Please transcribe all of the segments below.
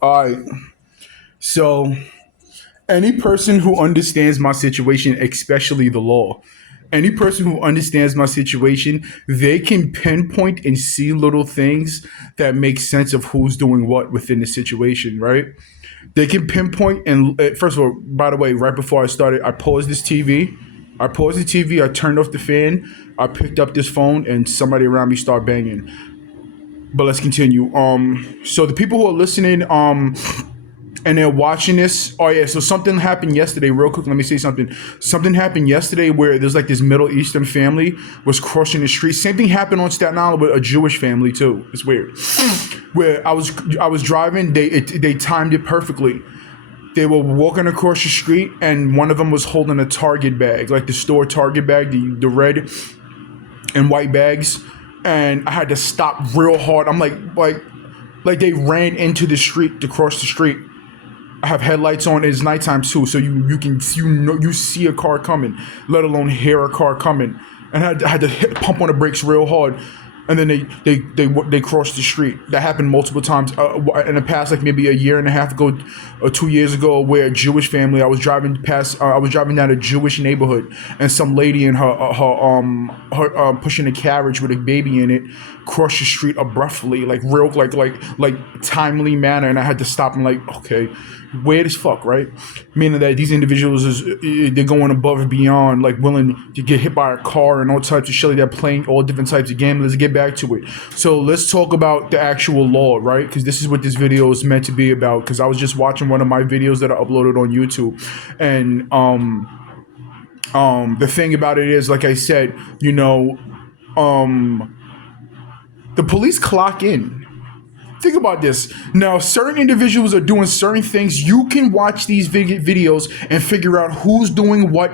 All right. So, any person who understands my situation, especially the law, any person who understands my situation, they can pinpoint and see little things that make sense of who's doing what within the situation, right? They can pinpoint and first of all, by the way, right before I started, I paused this TV. I paused the TV. I turned off the fan. I picked up this phone, and somebody around me started banging. But let's continue. So the people who are listening, and they're watching this. Oh yeah, so something happened yesterday. Real quick, let me say something. Something happened yesterday where there's like this Middle Eastern family was crossing the street. Same thing happened on Staten Island with a Jewish family too. It's weird. Where I was driving, they timed it perfectly. They were walking across the street, and one of them was holding a Target bag, like the store Target bag, the red and white bags, and I had to stop real hard. I'm like they ran into the street to cross the street. I have headlights on. It's nighttime too, so you see a car coming, let alone hear a car coming. And I had to pump on the brakes real hard, and then they crossed the street. That happened multiple times in the past, like maybe a year and a half ago or 2 years ago, where a Jewish family. I was driving past. I was driving down a Jewish neighborhood, and some lady in her pushing a carriage with a baby in it crossed the street abruptly, like real like timely manner, and I had to stop and like, okay, weird as fuck, right? Meaning that these individuals they're going above and beyond, like willing to get hit by a car and all types of shit like that, playing all different types of games. Let's get back to it. So let's talk about the actual law, right? Because this is what this video is meant to be about. Because I was just watching one of my videos that I uploaded on YouTube, and the thing about it is, like I said, the police clock in. Think about this. Now, certain individuals are doing certain things. You can watch these videos and figure out who's doing what,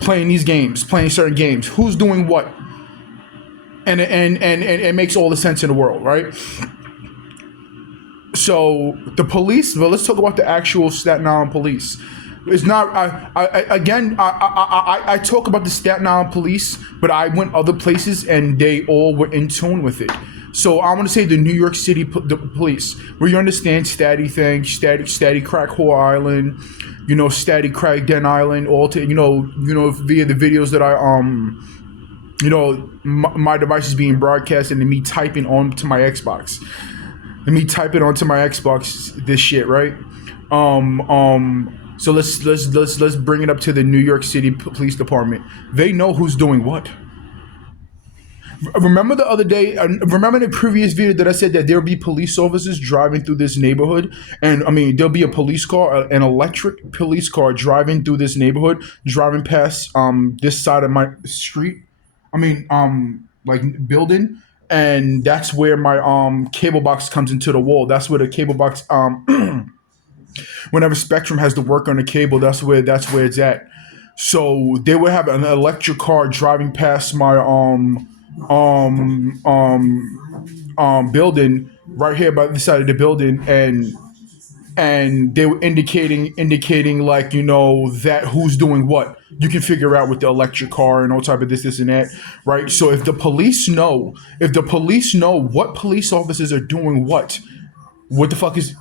playing these games, playing certain games. Who's doing what, and it makes all the sense in the world, right? So the police. Well, let's talk about the actual Staten Island police. It's not. I talk about the Staten Island police, but I went other places and they all were in tune with it. So I want to say the New York City the police, where you understand Statty thing, Statty Crack Whore Island, Statty Crack Den Island, all to via the videos that my device is being broadcast and me typing onto my Xbox, this shit, right? So let's bring it up to the New York City Police Department. They know who's doing what. Remember the other day? Remember the previous video that I said that there'll be police officers driving through this neighborhood, and I mean there'll be a police car, an electric police car driving through this neighborhood, driving past this side of my street. I mean like building, and that's where my cable box comes into the wall. That's where the cable box whenever Spectrum has to work on the cable, that's where it's at. So they would have an electric car driving past my building right here by the side of the building, and they were indicating like that who's doing what. You can figure out with the electric car and all type of this and that, right? So if the police know what police officers are doing what the fuck is.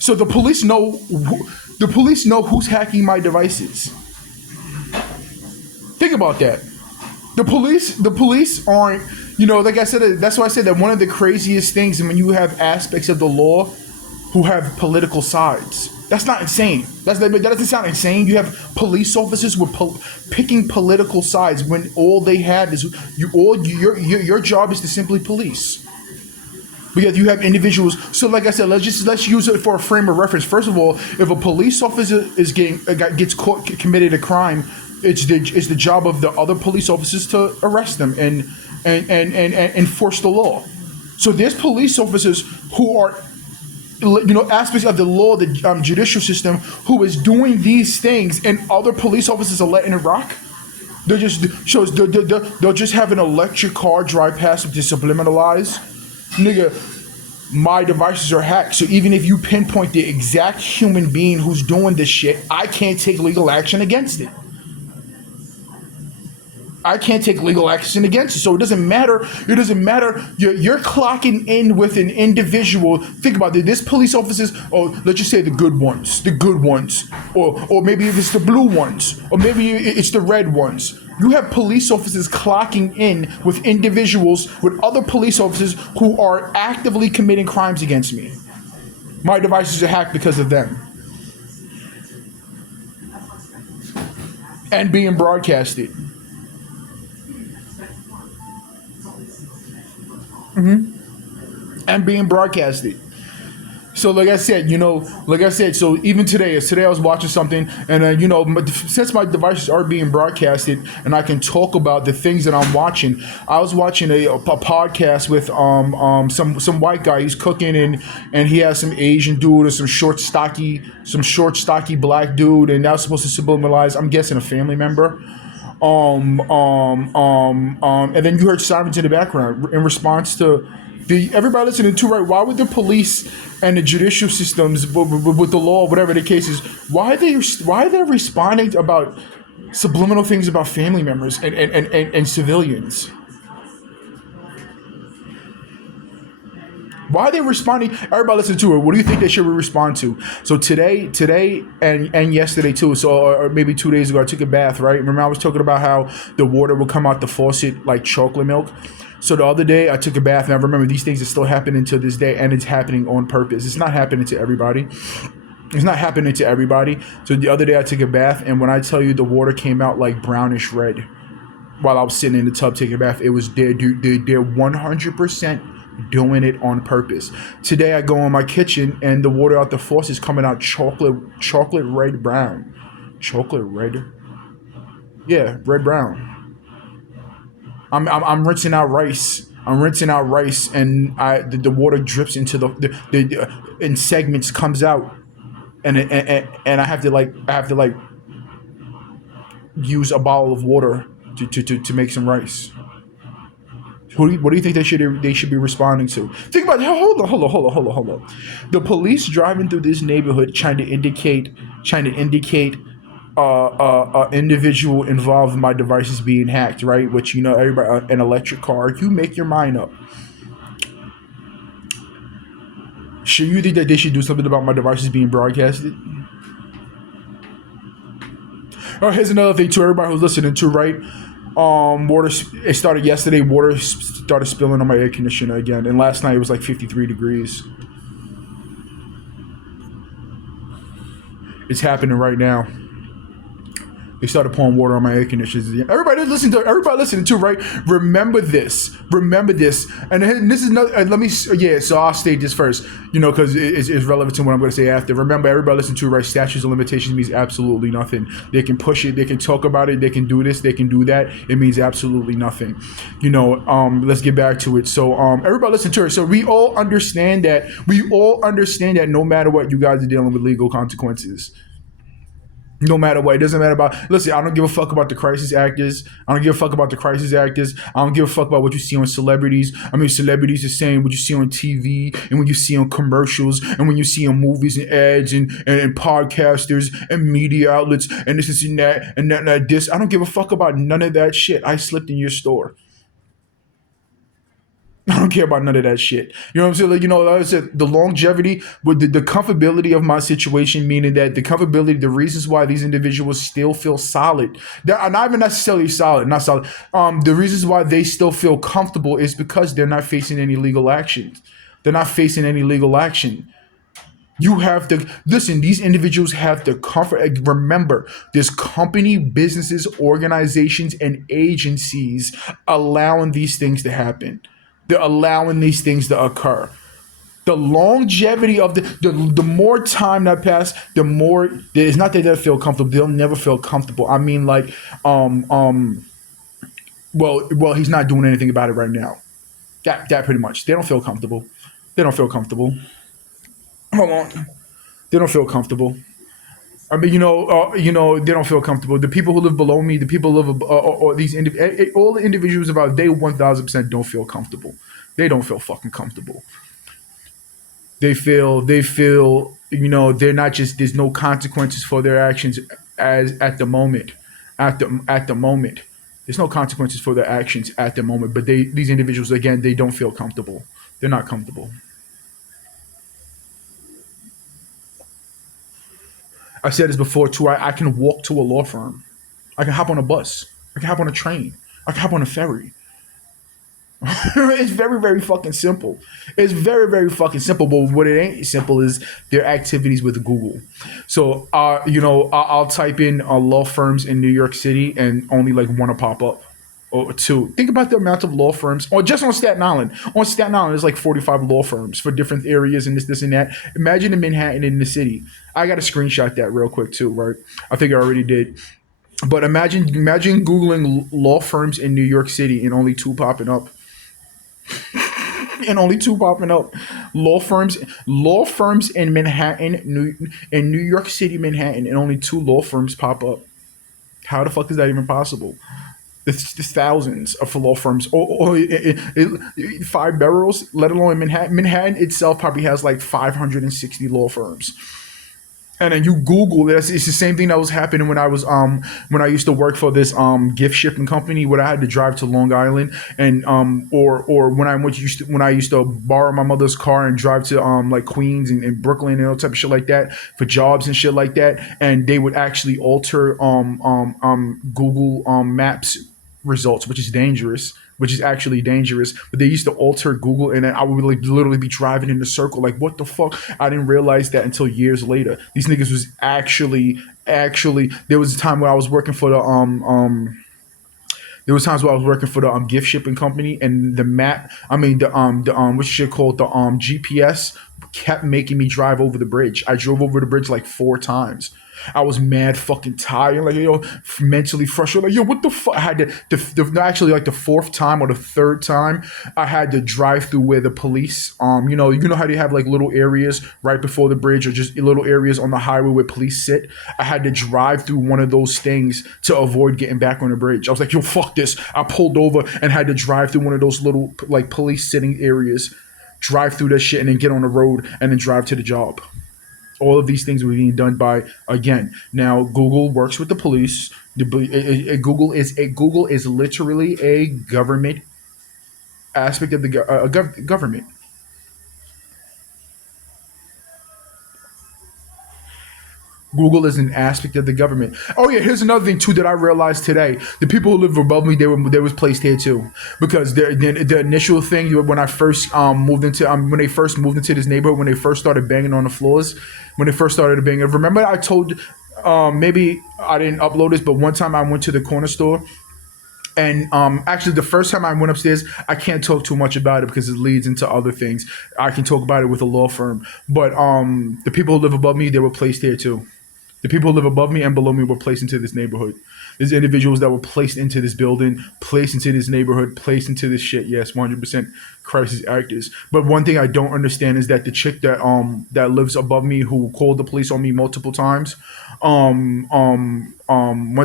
So the police know who's hacking my devices. Think about that. The police aren't, like I said, that's why I said that one of the craziest things, when you have aspects of the law who have political sides. That's not insane. That doesn't sound insane. You have police officers with picking political sides when all they have is your job is to simply police. Because you have individuals. So, like I said, let's use it for a frame of reference. First of all, if a police officer gets caught committed a crime, it's the job of the other police officers to arrest them and enforce the law. So there's police officers who are, aspects of the law, the judicial system, who is doing these things, and other police officers are letting it rock. They'll just have an electric car drive past them to subliminalize. Nigga, my devices are hacked. So even if you pinpoint the exact human being who's doing this shit, I can't take legal action against it. I can't take legal action against you. So it doesn't matter. It doesn't matter. You're clocking in with an individual. Think about it. This police officers, or let's just say the good ones, or maybe it's the blue ones, or maybe it's the red ones. You have police officers clocking in with individuals, with other police officers who are actively committing crimes against me. My devices are hacked because of them and being broadcasted. And being broadcasted. So, like I said, so even today I was watching something, and since my devices are being broadcasted, and I can talk about the things that I'm watching. I was watching a podcast with some white guy. He's cooking, and he has some Asian dude or some short stocky black dude, and that's supposed to subliminalize, I'm guessing, a family member. And then you heard sirens in the background in response to everybody listening to, right? Why would the police and the judicial systems with the law, whatever the case is, why are they responding about subliminal things about family members and civilians? Why are they responding? Everybody listen to it. What do you think they should respond to? So today, and yesterday too. So or maybe 2 days ago, I took a bath. Right? Remember, I was talking about how the water would come out the faucet like chocolate milk. So the other day, I took a bath, and I remember these things are still happening to this day, and it's happening on purpose. It's not happening to everybody. It's not happening to everybody. So the other day, I took a bath, and when I tell you the water came out like brownish red, while I was sitting in the tub taking a bath, it was they're 100% doing it on purpose. Today I go in my kitchen and the water out the faucet is coming out chocolate red brown. Chocolate red? Yeah, red brown. I'm rinsing out rice. And the water drips into the in segments comes out, and I have to use a bottle of water to make some rice. What do you think they should be responding to? Think about it. Hold on. The police driving through this neighborhood trying to indicate individual involved in my devices being hacked, right? Which everybody, an electric car. You make your mind up. Should you think that they should do something about my devices being broadcasted? Oh, here's another thing to everybody who's listening to, right? Water. It started yesterday. Water started spilling on my air conditioner again, and last night it was like 53 degrees. It's happening right now. They started pouring water on my air conditioners. Everybody listening to, right? Remember this. And this is not. Let me. Yeah. So I'll state this first. Because it's relevant to what I'm going to say after. Remember, everybody listening to, right? Statutes of limitations means absolutely nothing. They can push it. They can talk about it. They can do this. They can do that. It means absolutely nothing. Let's get back to it. So everybody listen to it. So we all understand that. No matter what, you guys are dealing with legal consequences. No matter what, it doesn't matter about. Listen, I don't give a fuck about the crisis actors. I don't give a fuck about what you see on celebrities. I mean, celebrities are saying what you see on TV and when you see on commercials and when you see on movies and ads and podcasters and media outlets and this and that and that. This. I don't give a fuck about none of that shit. I slipped in your store. I don't care about none of that shit. You know what I'm saying? Like I said, the longevity with the comfortability of my situation, meaning that the reasons why these individuals still feel solid, they're not even necessarily solid, not solid. The reasons why they still feel comfortable is because they're not facing any legal action. You have to listen. These individuals have the comfort. Remember, there's company, businesses, organizations, and agencies allowing these things to happen. They're allowing these things to occur. The longevity of the more time that passes, the more it's not that they'll feel comfortable. They'll never feel comfortable. I mean, like, well, he's not doing anything about it right now. That pretty much. They don't feel comfortable. Hold on. They don't feel comfortable. I mean, they don't feel comfortable. The people who live below me, the people who live, or these all the individuals about they 1,000% don't feel comfortable. They don't feel fucking comfortable. They feel, they're not just. There's no consequences for their actions as at the moment. There's no consequences for their actions at the moment, but these individuals, again, they don't feel comfortable. They're not comfortable. I said this before too. I can walk to a law firm. I can hop on a bus. I can hop on a train. I can hop on a ferry. It's very, very fucking simple. It's very, very fucking simple. But what it ain't simple is their activities with Google. So, I'll type in law firms in New York City, and only like one to pop up or two. Think about the amount of law firms, or just on Staten Island. On Staten Island, there's like 45 law firms for different areas and this, and that. Imagine in Manhattan in the city. I got to screenshot that real quick too, right? I think I already did. But imagine Googling law firms in New York City and only two popping up. And only two popping up. Law firms in Manhattan, in New York City, Manhattan, and only two law firms pop up. How the fuck is that even possible? There's thousands of law firms, or five boroughs, let alone in Manhattan. Manhattan itself probably has like 560 law firms. And then you Google it. It's the same thing that was happening when I used to work for this gift shipping company, where I had to drive to Long Island, and or when I used to borrow my mother's car and drive to like Queens and Brooklyn and all type of shit like that for jobs and shit like that, and they would actually alter Google Maps results, which is dangerous, which is actually dangerous. But they used to alter Google, and then I would like literally be driving in a circle, like what the fuck? I didn't realize that until years later. These niggas was actually. There was a time where I was working for the there was times where I was working for the gift shipping company, and the map, I mean the what's shit called, the GPS kept making me drive over the bridge. I drove over the bridge like four times. I was mad fucking tired, like mentally frustrated. Like what the fuck? I had actually like the fourth time or the third time, I had to drive through where the police, you know how they have like little areas right before the bridge, or just little areas on the highway where police sit. I had to drive through one of those things to avoid getting back on the bridge. I was like, yo, fuck this. I pulled over and had to drive through one of those little like police sitting areas, drive through that shit, and then get on the road and then drive to the job. All of these things were being done by, again. Now Google works with the police. Google is literally a government aspect of the government. Google is an aspect of the government. Oh yeah, here's another thing too that I realized today. The people who live above me, they was placed here too, because the initial thing, when I first moved into when they first moved into this neighborhood, when they first started banging on the floors, when they first started banging. Remember, I told, maybe I didn't upload this, but one time I went to the corner store. And actually, the first time I went upstairs, I can't talk too much about it because it leads into other things. I can talk about it with a law firm, but the people who live above me, they were placed here too. The people who live above me and below me were placed into this neighborhood. There's individuals that were placed into this building, placed into this neighborhood, placed into this shit. Yes, 100% crisis actors. But one thing I don't understand is that the chick that lives above me, who called the police on me multiple times, one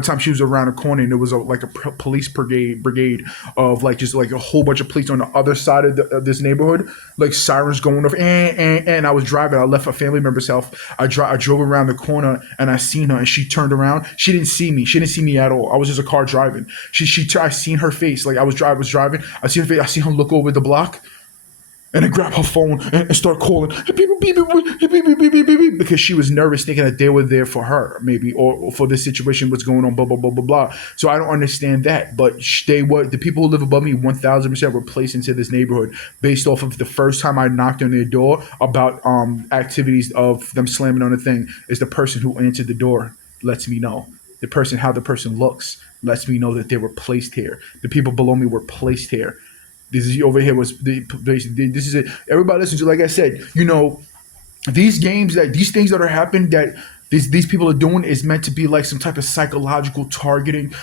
time she was around a corner, and there was like a police brigade of like just like a whole bunch of police on the other side of this neighborhood, like sirens going off, and I was driving. I left a family member's house. I drove around the corner, and I seen her, and she turned around. She didn't see me. She didn't see me at all. I was just a car driving. I seen her face. Like I was driving. I see her face. I see her look over the block, and then grab her phone and start calling, because she was nervous, thinking that they were there for her, maybe, or for this situation, what's going on, blah blah blah blah blah. So I don't understand that, but they were, the people who live above me, 1,000% were placed into this neighborhood based off of the first time I knocked on their door about activities of them slamming on the thing. Is the person who answered the door lets me know. How the person looks lets me know that they were placed here. The people below me were placed here. This is over here was this is it. Everybody listen to. Like I said, these things that are happening, that these people are doing, is meant to be like some type of psychological targeting,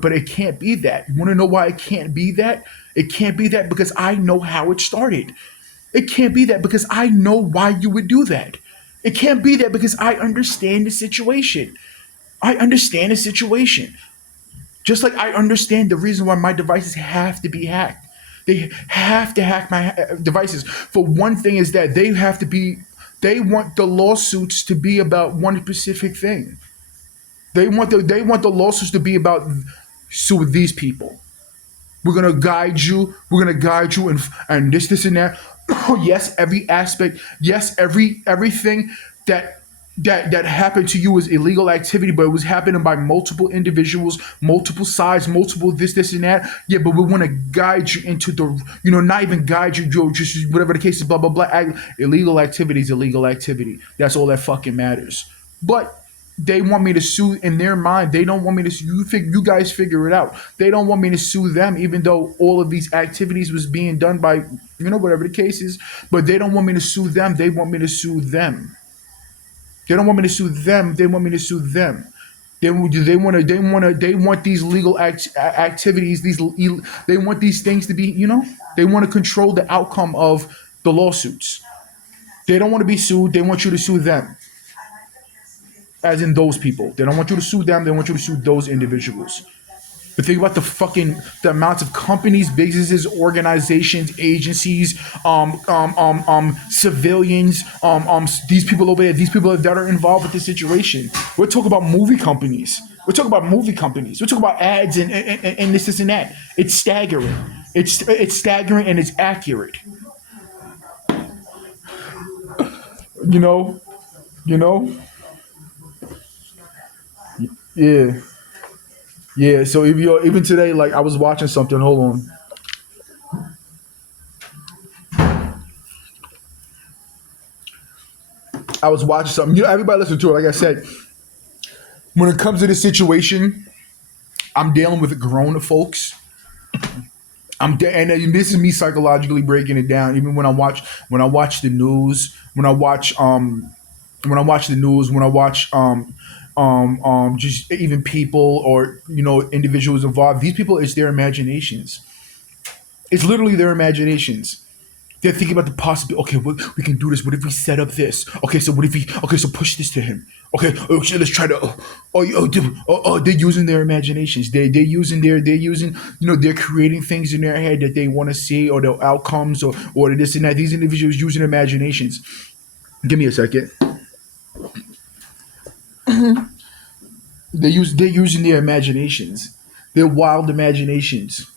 but it can't be that. You want to know why it can't be that? It can't be that because I know how it started. It can't be that because I know why you would do that. It can't be that because I understand the situation. I understand the situation. Just like I understand the reason why my devices have to be hacked. They have to hack my devices. For one thing, is that they want the lawsuits to be about one specific thing. They want the lawsuits to be about Sue these people. We're gonna guide you. We're gonna guide you, and this, and that. Yes, every aspect. Yes, everything that that happened to you was illegal activity, but it was happening by multiple individuals, multiple sides, multiple this, and that. Yeah, but we want to guide you into the, not even guide you, just whatever the case is, blah blah blah. Illegal activity is illegal activity. That's all that fucking matters. But they want me to sue in their mind. They don't want me to sue. You guys figure it out. They don't want me to sue them, even though all of these activities was being done by, whatever the case is. But they don't want me to sue them. They want me to sue them. They don't want me to sue them. They want me to sue them. They want these legal activities. They want these things to be. They want to control the outcome of the lawsuits. They don't want to be sued. They want you to sue them, as in those people. They don't want you to sue them. They want you to sue those individuals. But think about the amounts of companies, businesses, organizations, agencies, civilians, these people over there, these people that are involved with this situation. We're talking about movie companies. We're talking about movie companies. We're talking about ads and this and that. It's staggering. It's staggering and it's accurate. You know, you know. Yeah, yeah. So if you even today, like I was watching something. Hold on. I was watching something. Everybody listen to it. Like I said, when it comes to this situation, I'm dealing with grown folks. And this is me psychologically breaking it down. Even when I watch the news, when I watch the news, when I watch just even people or individuals involved. These people, it's their imaginations. It's literally their imaginations. They're thinking about the possibility. Okay, we can do this. What if we set up this? Okay, so what if we? Okay, so push this to him. Okay, okay, let's try to. They're using their imaginations. They're using they're creating things in their head that they want to see, or the outcomes, or this and that. These individuals using their imaginations. Give me a second. They're using their imaginations. Their wild imaginations.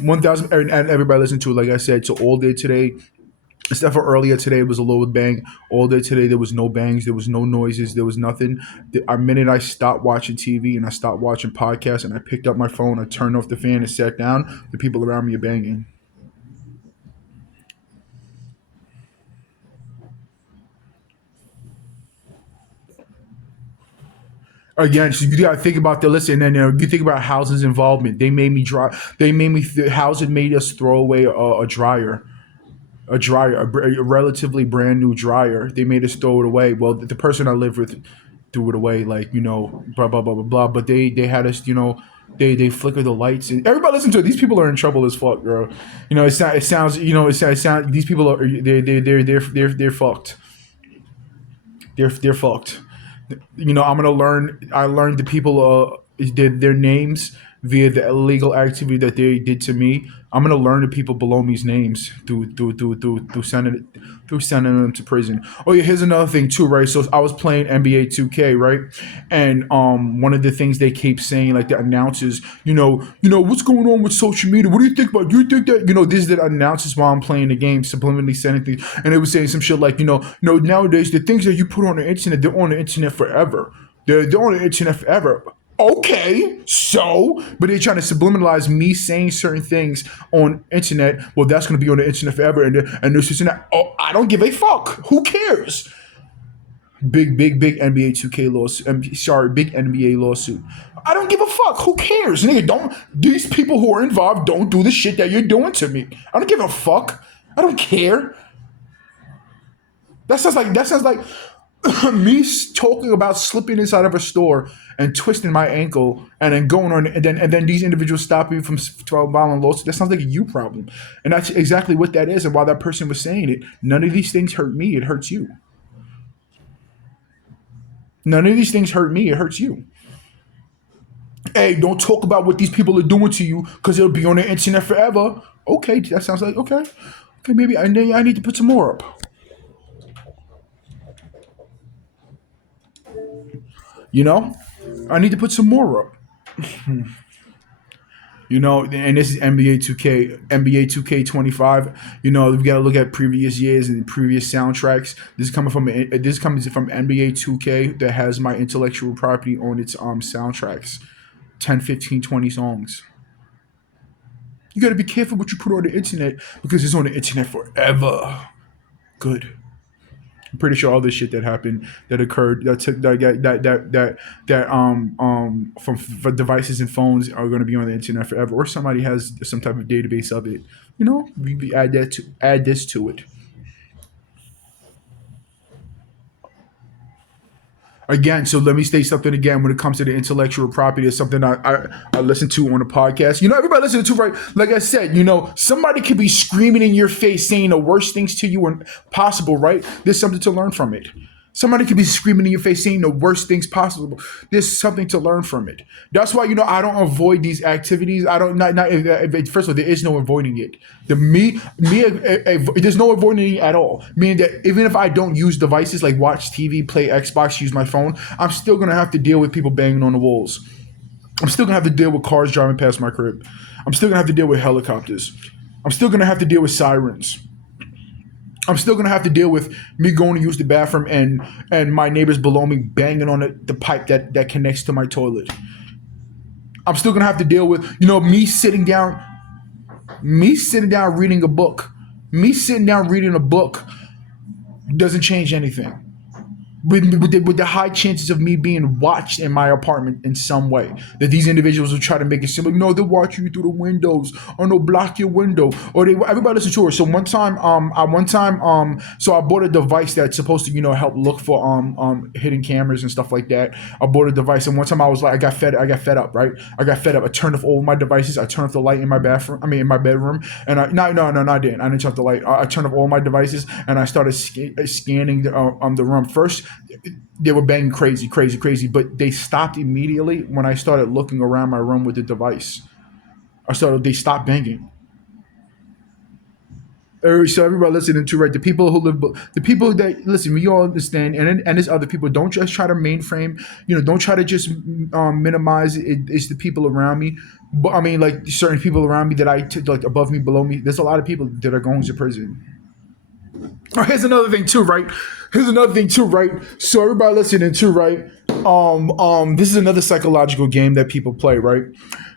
1,000, and everybody listen to it. Like I said, so all day today, except for earlier today, it was a low bang. All day today, there was no bangs, there was no noises, there was nothing. The minute I stopped watching TV and I stopped watching podcasts and I picked up my phone, I turned off the fan and sat down, the people around me are banging. Again, so you gotta think about the listen, and you think about House's involvement. They made me dry. They made me. House had made us throw away a dryer. A relatively brand new dryer. They made us throw it away. Well, the person I live with threw it away, like blah blah blah blah blah. But they had us, they flicker the lights and everybody listen to it. These people are in trouble as fuck, bro. It sounds, these people are they're fucked. They're fucked. I'm gonna learn. I learned the people their names via the illegal activity that they did to me. I'm gonna learn the people below me's names through sending them to prison. Oh yeah, here's another thing too, right? So I was playing NBA 2K, right? And one of the things they keep saying, like the announcers, what's going on with social media? What do you think about? Do you think that this is the announcers while I'm playing the game, subliminally sending things, and they were saying some shit like, nowadays the things that you put on the internet, they're on the internet forever. They're on the internet forever. Okay, so, but they're trying to subliminalize me saying certain things on internet. Well, that's going to be on the internet forever, and this is that. Oh, I don't give a fuck. Who cares? Big NBA 2K lawsuit. Sorry, big NBA lawsuit. I don't give a fuck. Who cares, nigga? Don't these people who are involved don't do the shit that you're doing to me. I don't give a fuck. I don't care. That sounds like me talking about slipping inside of a store and twisting my ankle and then going on and then these individuals stop me from violent lawsuits. That sounds like a you problem, and that's exactly what that is. And while that person was saying it, none of these things hurt me. It hurts you. None of these things hurt me. It hurts you. Hey, don't talk about what these people are doing to you because it'll be on the internet forever. Okay, that sounds like okay. Okay, maybe I need to put some more up. You know, I need to put some more up. You know, and this is NBA 2K25. You know, we got to look at previous years and previous soundtracks. This comes from NBA 2K that has my intellectual property on its soundtracks. 10, 15, 20 songs. You got to be careful what you put on the internet because it's on the internet forever. Good. I'm pretty sure all this shit that happened, that occurred, that took from for devices and phones are going to be on the internet forever, or somebody has some type of database of it. You know, we add this to it. Again, so let me state something again when it comes to the intellectual property. It's something I listen to on a podcast. You know, everybody listen to, right? Like I said, you know, somebody could be screaming in your face saying the worst things to you and possible, right? There's something to learn from it. Somebody could be screaming in your face saying the worst things possible. There's something to learn from it. That's why, you know, I don't avoid these activities. I don't not first of all, there is no avoiding it. There's no avoiding it at all. Meaning that even if I don't use devices like watch TV, play Xbox, use my phone, I'm still gonna have to deal with people banging on the walls. I'm still gonna have to deal with cars driving past my crib. I'm still gonna have to deal with helicopters. I'm still gonna have to deal with sirens. I'm still gonna have to deal with me going to use the bathroom and my neighbors below me banging on the pipe that connects to my toilet. I'm still gonna have to deal with, you know, me sitting down reading a book. Me sitting down reading a book doesn't change anything. With the high chances of me being watched in my apartment in some way, that these individuals will try to make it seem like, no, they'll watch you through the windows, or no, block your window, or they everybody listen to it. So so I bought a device that's supposed to, you know, help look for hidden cameras and stuff like that. I bought a device, and one time I was like, I got fed up, right? I got fed up. I turned off all my devices. I turned off the light in my bathroom. I mean, in my bedroom, and I didn't. I didn't turn off the light. I turned off all my devices, and I started scanning the room first. They were banging crazy, but they stopped immediately when I started looking around my room with the device. They stopped banging. So everybody listening to, right, the people that listen, we all understand, and there's other people. Don't just try to mainframe, you know. Don't try to just minimize it. It's the people around me, but I mean, like certain people around me that like above me, below me. There's a lot of people that are going to prison. Oh, here's another thing too, right? So everybody listening to, right? This is another psychological game that people play, right?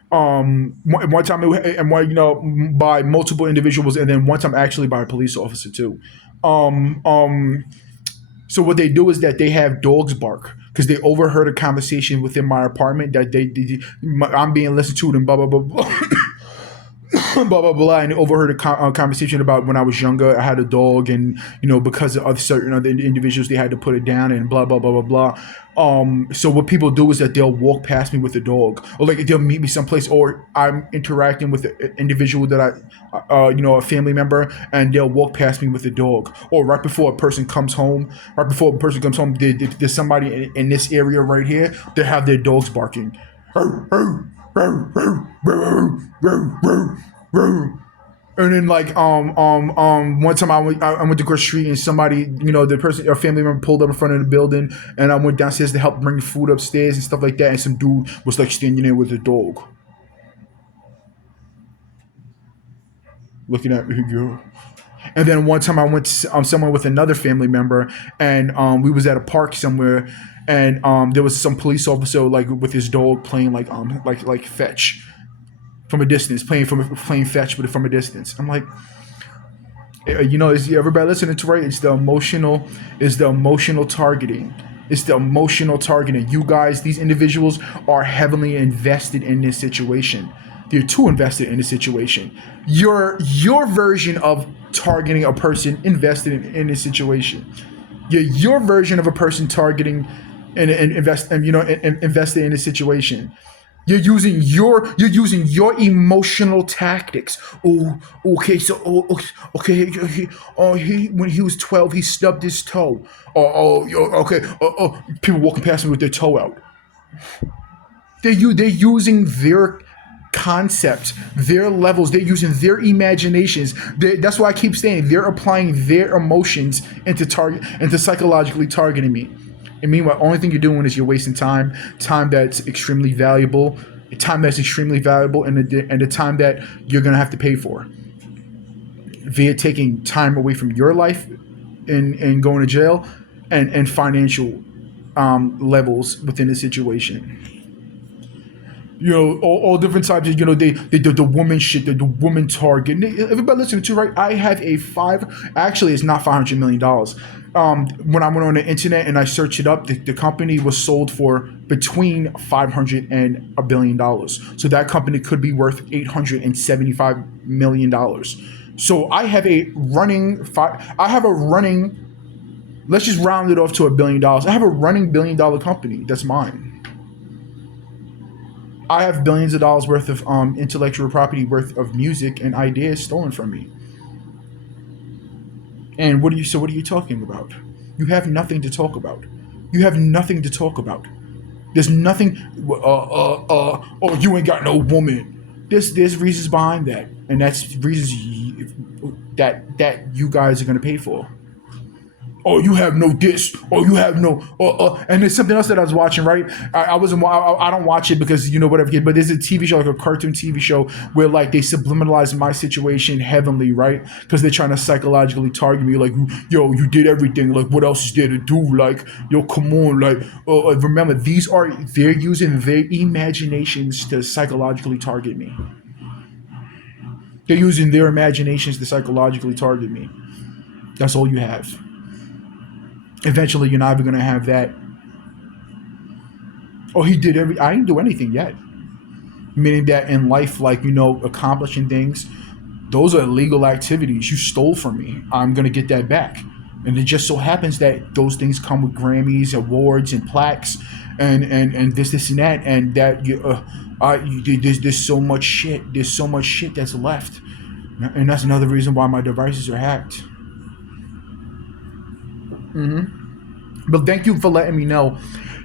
One time, you know, by multiple individuals, and then one time actually by a police officer too. Um, um, so what they do is that they have dogs bark because they overheard a conversation within my apartment that I'm being listened to and blah blah blah blah. Blah blah blah, and overheard a conversation about when I was younger. I had a dog, and you know, because of certain other individuals, they had to put it down, and blah blah blah blah blah. So what people do is that they'll walk past me with the dog, or like they'll meet me someplace, or I'm interacting with an individual that you know, a family member, and they'll walk past me with the dog, or right before a person comes home, there's somebody in this area right here that have their dogs barking. And then like one time I went to cross the street, and somebody, you know, the person, a family member, pulled up in front of the building, and I went downstairs to help bring food upstairs and stuff like that, and some dude was like standing there with a dog looking at me, girl. And then one time I went to somewhere with another family member, and we was at a park somewhere, and there was some police officer like with his dog playing like fetch from a distance, playing fetch, but from a distance. I'm like, you know, is everybody listening to, right? It's the emotional targeting. It's the emotional targeting. You guys, these individuals are heavily invested in this situation. They're too invested in the situation. Your version of targeting a person invested in this situation. Your version of a person targeting and invested in a situation. You're using your emotional tactics. Oh, okay. So, okay. Oh, he when he was 12, he stubbed his toe. Okay. People walking past me with their toe out. They're using their concepts, their levels. They're using their imaginations. That's why I keep saying they're applying their emotions into psychologically targeting me. And meanwhile, only thing you're doing is you're wasting time that's extremely valuable, and the time that you're gonna have to pay for via taking time away from your life and going to jail, and financial levels within the situation. All different types of, they the woman shit, the woman target. Everybody listening to, right? I have actually, it's not $500 million. When I went on the internet and I searched it up, the company was sold for between 500 and $1 billion. So that company could be worth $875 million. So let's just round it off to $1 billion. I have a running $1 billion company that's mine. I have billions of dollars worth of intellectual property, worth of music and ideas stolen from me. And what are you talking about? You have nothing to talk about. You have nothing to talk about. There's nothing. Oh, you ain't got no woman. There's reasons behind that, and that's reasons that you guys are gonna pay for. Oh, you have no this. Oh, you have no. And there's something else that I was watching. Right, I wasn't. I don't watch it because whatever. But there's a TV show, like a cartoon TV show, where like they subliminalize my situation heavily, right? Because they're trying to psychologically target me. Like, yo, you did everything. Like, what else is there to do? Like, yo, come on. Like, remember, they're using their imaginations to psychologically target me. They're using their imaginations to psychologically target me. That's all you have. Eventually, you're not even going to have that. Oh, I didn't do anything yet. Meaning that in life, like, accomplishing things, those are illegal activities. You stole from me. I'm going to get that back. And it just so happens that those things come with Grammys, awards, and plaques, and this and that. And that there's so much shit. There's so much shit that's left. And that's another reason why my devices are hacked. But thank you for letting me know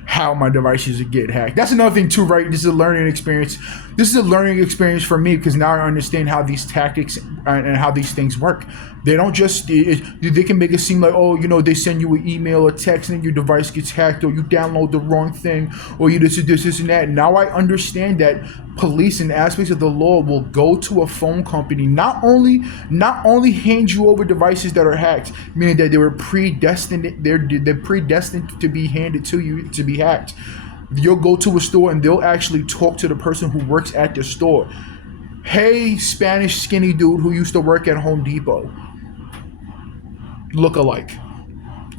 how my devices get hacked. That's another thing too, right? This is a learning experience. This is a learning experience for me because now I understand how these tactics and how these things work. They don't just, they can make it seem like, oh, they send you an email or text and your device gets hacked, or you download the wrong thing, or you this and that. Now I understand that police and aspects of the law will go to a phone company, not only hand you over devices that are hacked, meaning that they were predestined, they're predestined to be handed to you to be hacked. You'll go to a store and they'll actually talk to the person who works at the store. Hey, Spanish skinny dude who used to work at Home Depot. Look-alike.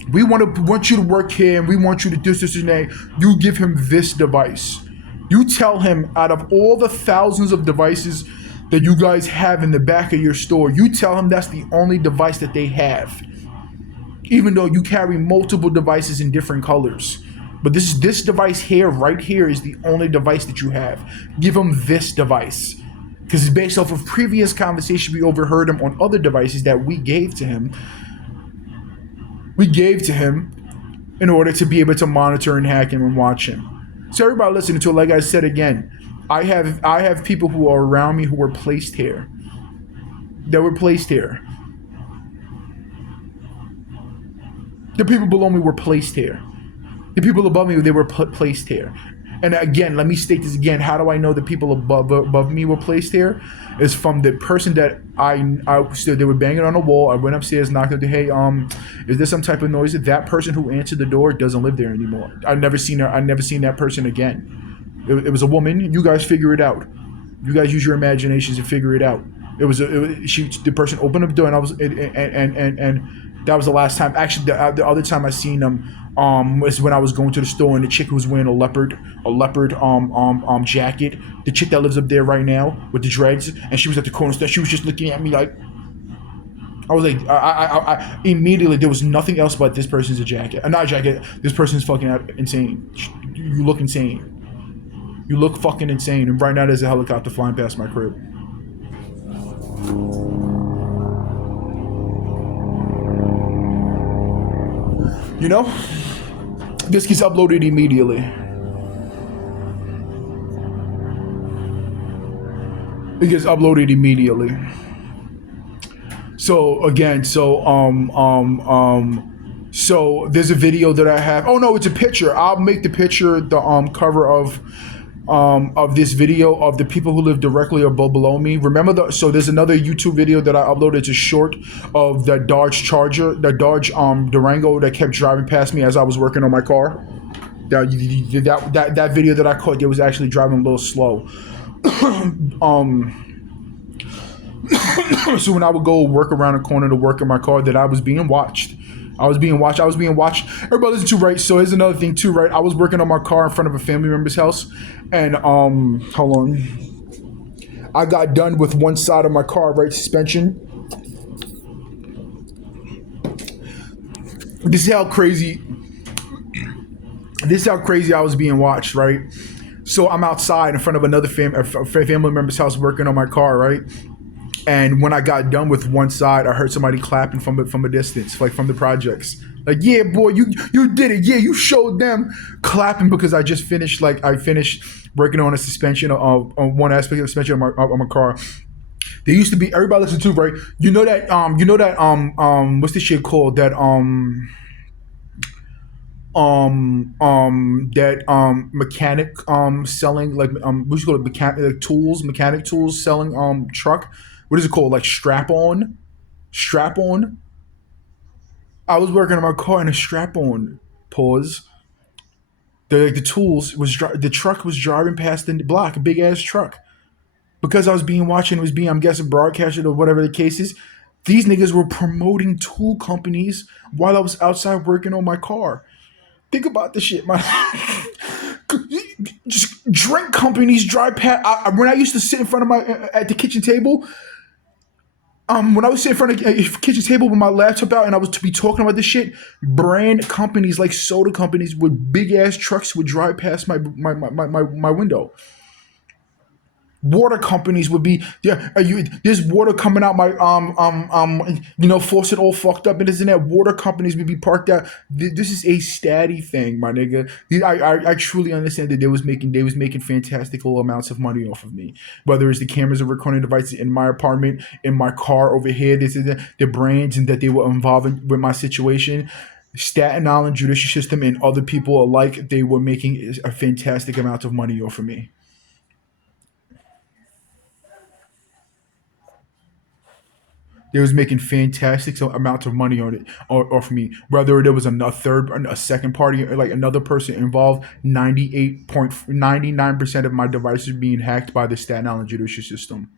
We want you to work here, and we want you to do this and that. You give him this device. You tell him, out of all the thousands of devices that you guys have in the back of your store, you tell him that's the only device that they have. Even though you carry multiple devices in different colors. But this device here, right here, is the only device that you have. Give him this device. Because it's based off of previous conversation we overheard him on other devices that we gave to him. We gave to him in order to be able to monitor and hack him and watch him. So everybody listening to it, like I said again, I have people who are around me who were placed here. That were placed here. The people below me were placed here. The people above me, they were placed here. And again, let me state this again. How do I know the people above me were placed here? Is from the person that they were banging on the wall. I went upstairs, knocked on the, hey, is there some type of noise? That person who answered the door doesn't live there anymore. I've never seen her. I've never seen that person again. It was a woman. You guys figure it out. You guys use your imaginations and figure it out. The person opened up the door, and that was the last time. Actually, the other time I seen them was when I was going to the store, and the chick who was wearing a leopard jacket, the chick that lives up there right now with the dreads, and she was at the corner store. She was just looking at me like, I was like, I immediately, there was nothing else but this person's a jacket. Not a jacket. This person's fucking insane. You look insane. You look fucking insane. And right now there's a helicopter flying past my crib. This gets uploaded immediately. It gets uploaded immediately. So again, so So there's a video that I have. Oh no, it's a picture. I'll make the picture the cover of this video of the people who live directly above below me. Remember so there's another YouTube video that I uploaded. It's a short of the Dodge Charger, the Dodge Durango that kept driving past me as I was working on my car. That video that I caught, it was actually driving a little slow. So when I would go work around the corner to work in my car, that I was being watched. I was being watched. I was being watched. Everybody listen to, right? So here's another thing too, right? I was working on my car in front of a family member's house, and hold on. I got done with one side of my car, right? Suspension. This is how crazy. This is how crazy I was being watched, right? So I'm outside in front of another family member's house working on my car, right? And when I got done with one side, I heard somebody clapping from a distance, like from the projects. Like, yeah, boy, you did it. Yeah, you showed them, clapping because I just finished. Like, I finished working on a suspension on one aspect of the suspension on my car. There used to be, everybody listen to, right? What's this shit called? That mechanic selling, like what you call it, mechanic tools selling truck. What is it called? Like strap on. I was working on my car in a strap on. Pause. The tools the truck was driving past the block, a big ass truck. Because I was being watching, it was being, I'm guessing, broadcasted or whatever the case is. These niggas were promoting tool companies while I was outside working on my car. Think about the shit, man. Just drink companies drive past. When I used to sit in front of my at the kitchen table, when I was sitting in front of the kitchen table with my laptop out and I was to be talking about this shit, brand companies like soda companies with big ass trucks would drive past my window. Water companies would be, yeah. There's water coming out my faucet all fucked up, and isn't that water companies would be parked out. This is a steady thing, my nigga. I truly understand that they was making fantastical amounts of money off of me. Whether it's the cameras and recording devices in my apartment, in my car over here, this is the brands and that they were involved with my situation. Staten Island judicial system and other people alike, they were making a fantastic amount of money off of me. They was making fantastic amounts of money on it off me. Whether there was a second party, like another person involved, 98.99% of my devices being hacked by the Staten Island judicial system,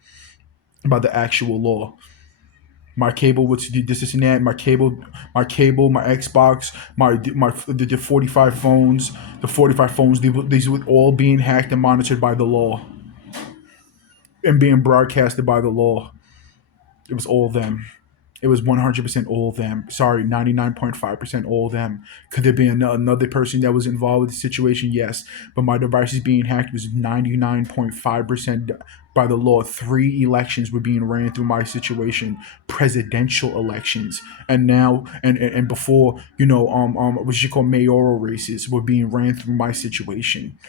by the actual law. My cable would do this and that. My Xbox, the 45 phones, these were all being hacked and monitored by the law and being broadcasted by the law. It was all them. It was 100% all them. Sorry, 99.5% all them. Could there be another person that was involved with the situation? Yes. But my devices being hacked was 99.5% by the law. 3 elections were being ran through my situation, presidential elections. And now, and before, what you call mayoral races were being ran through my situation.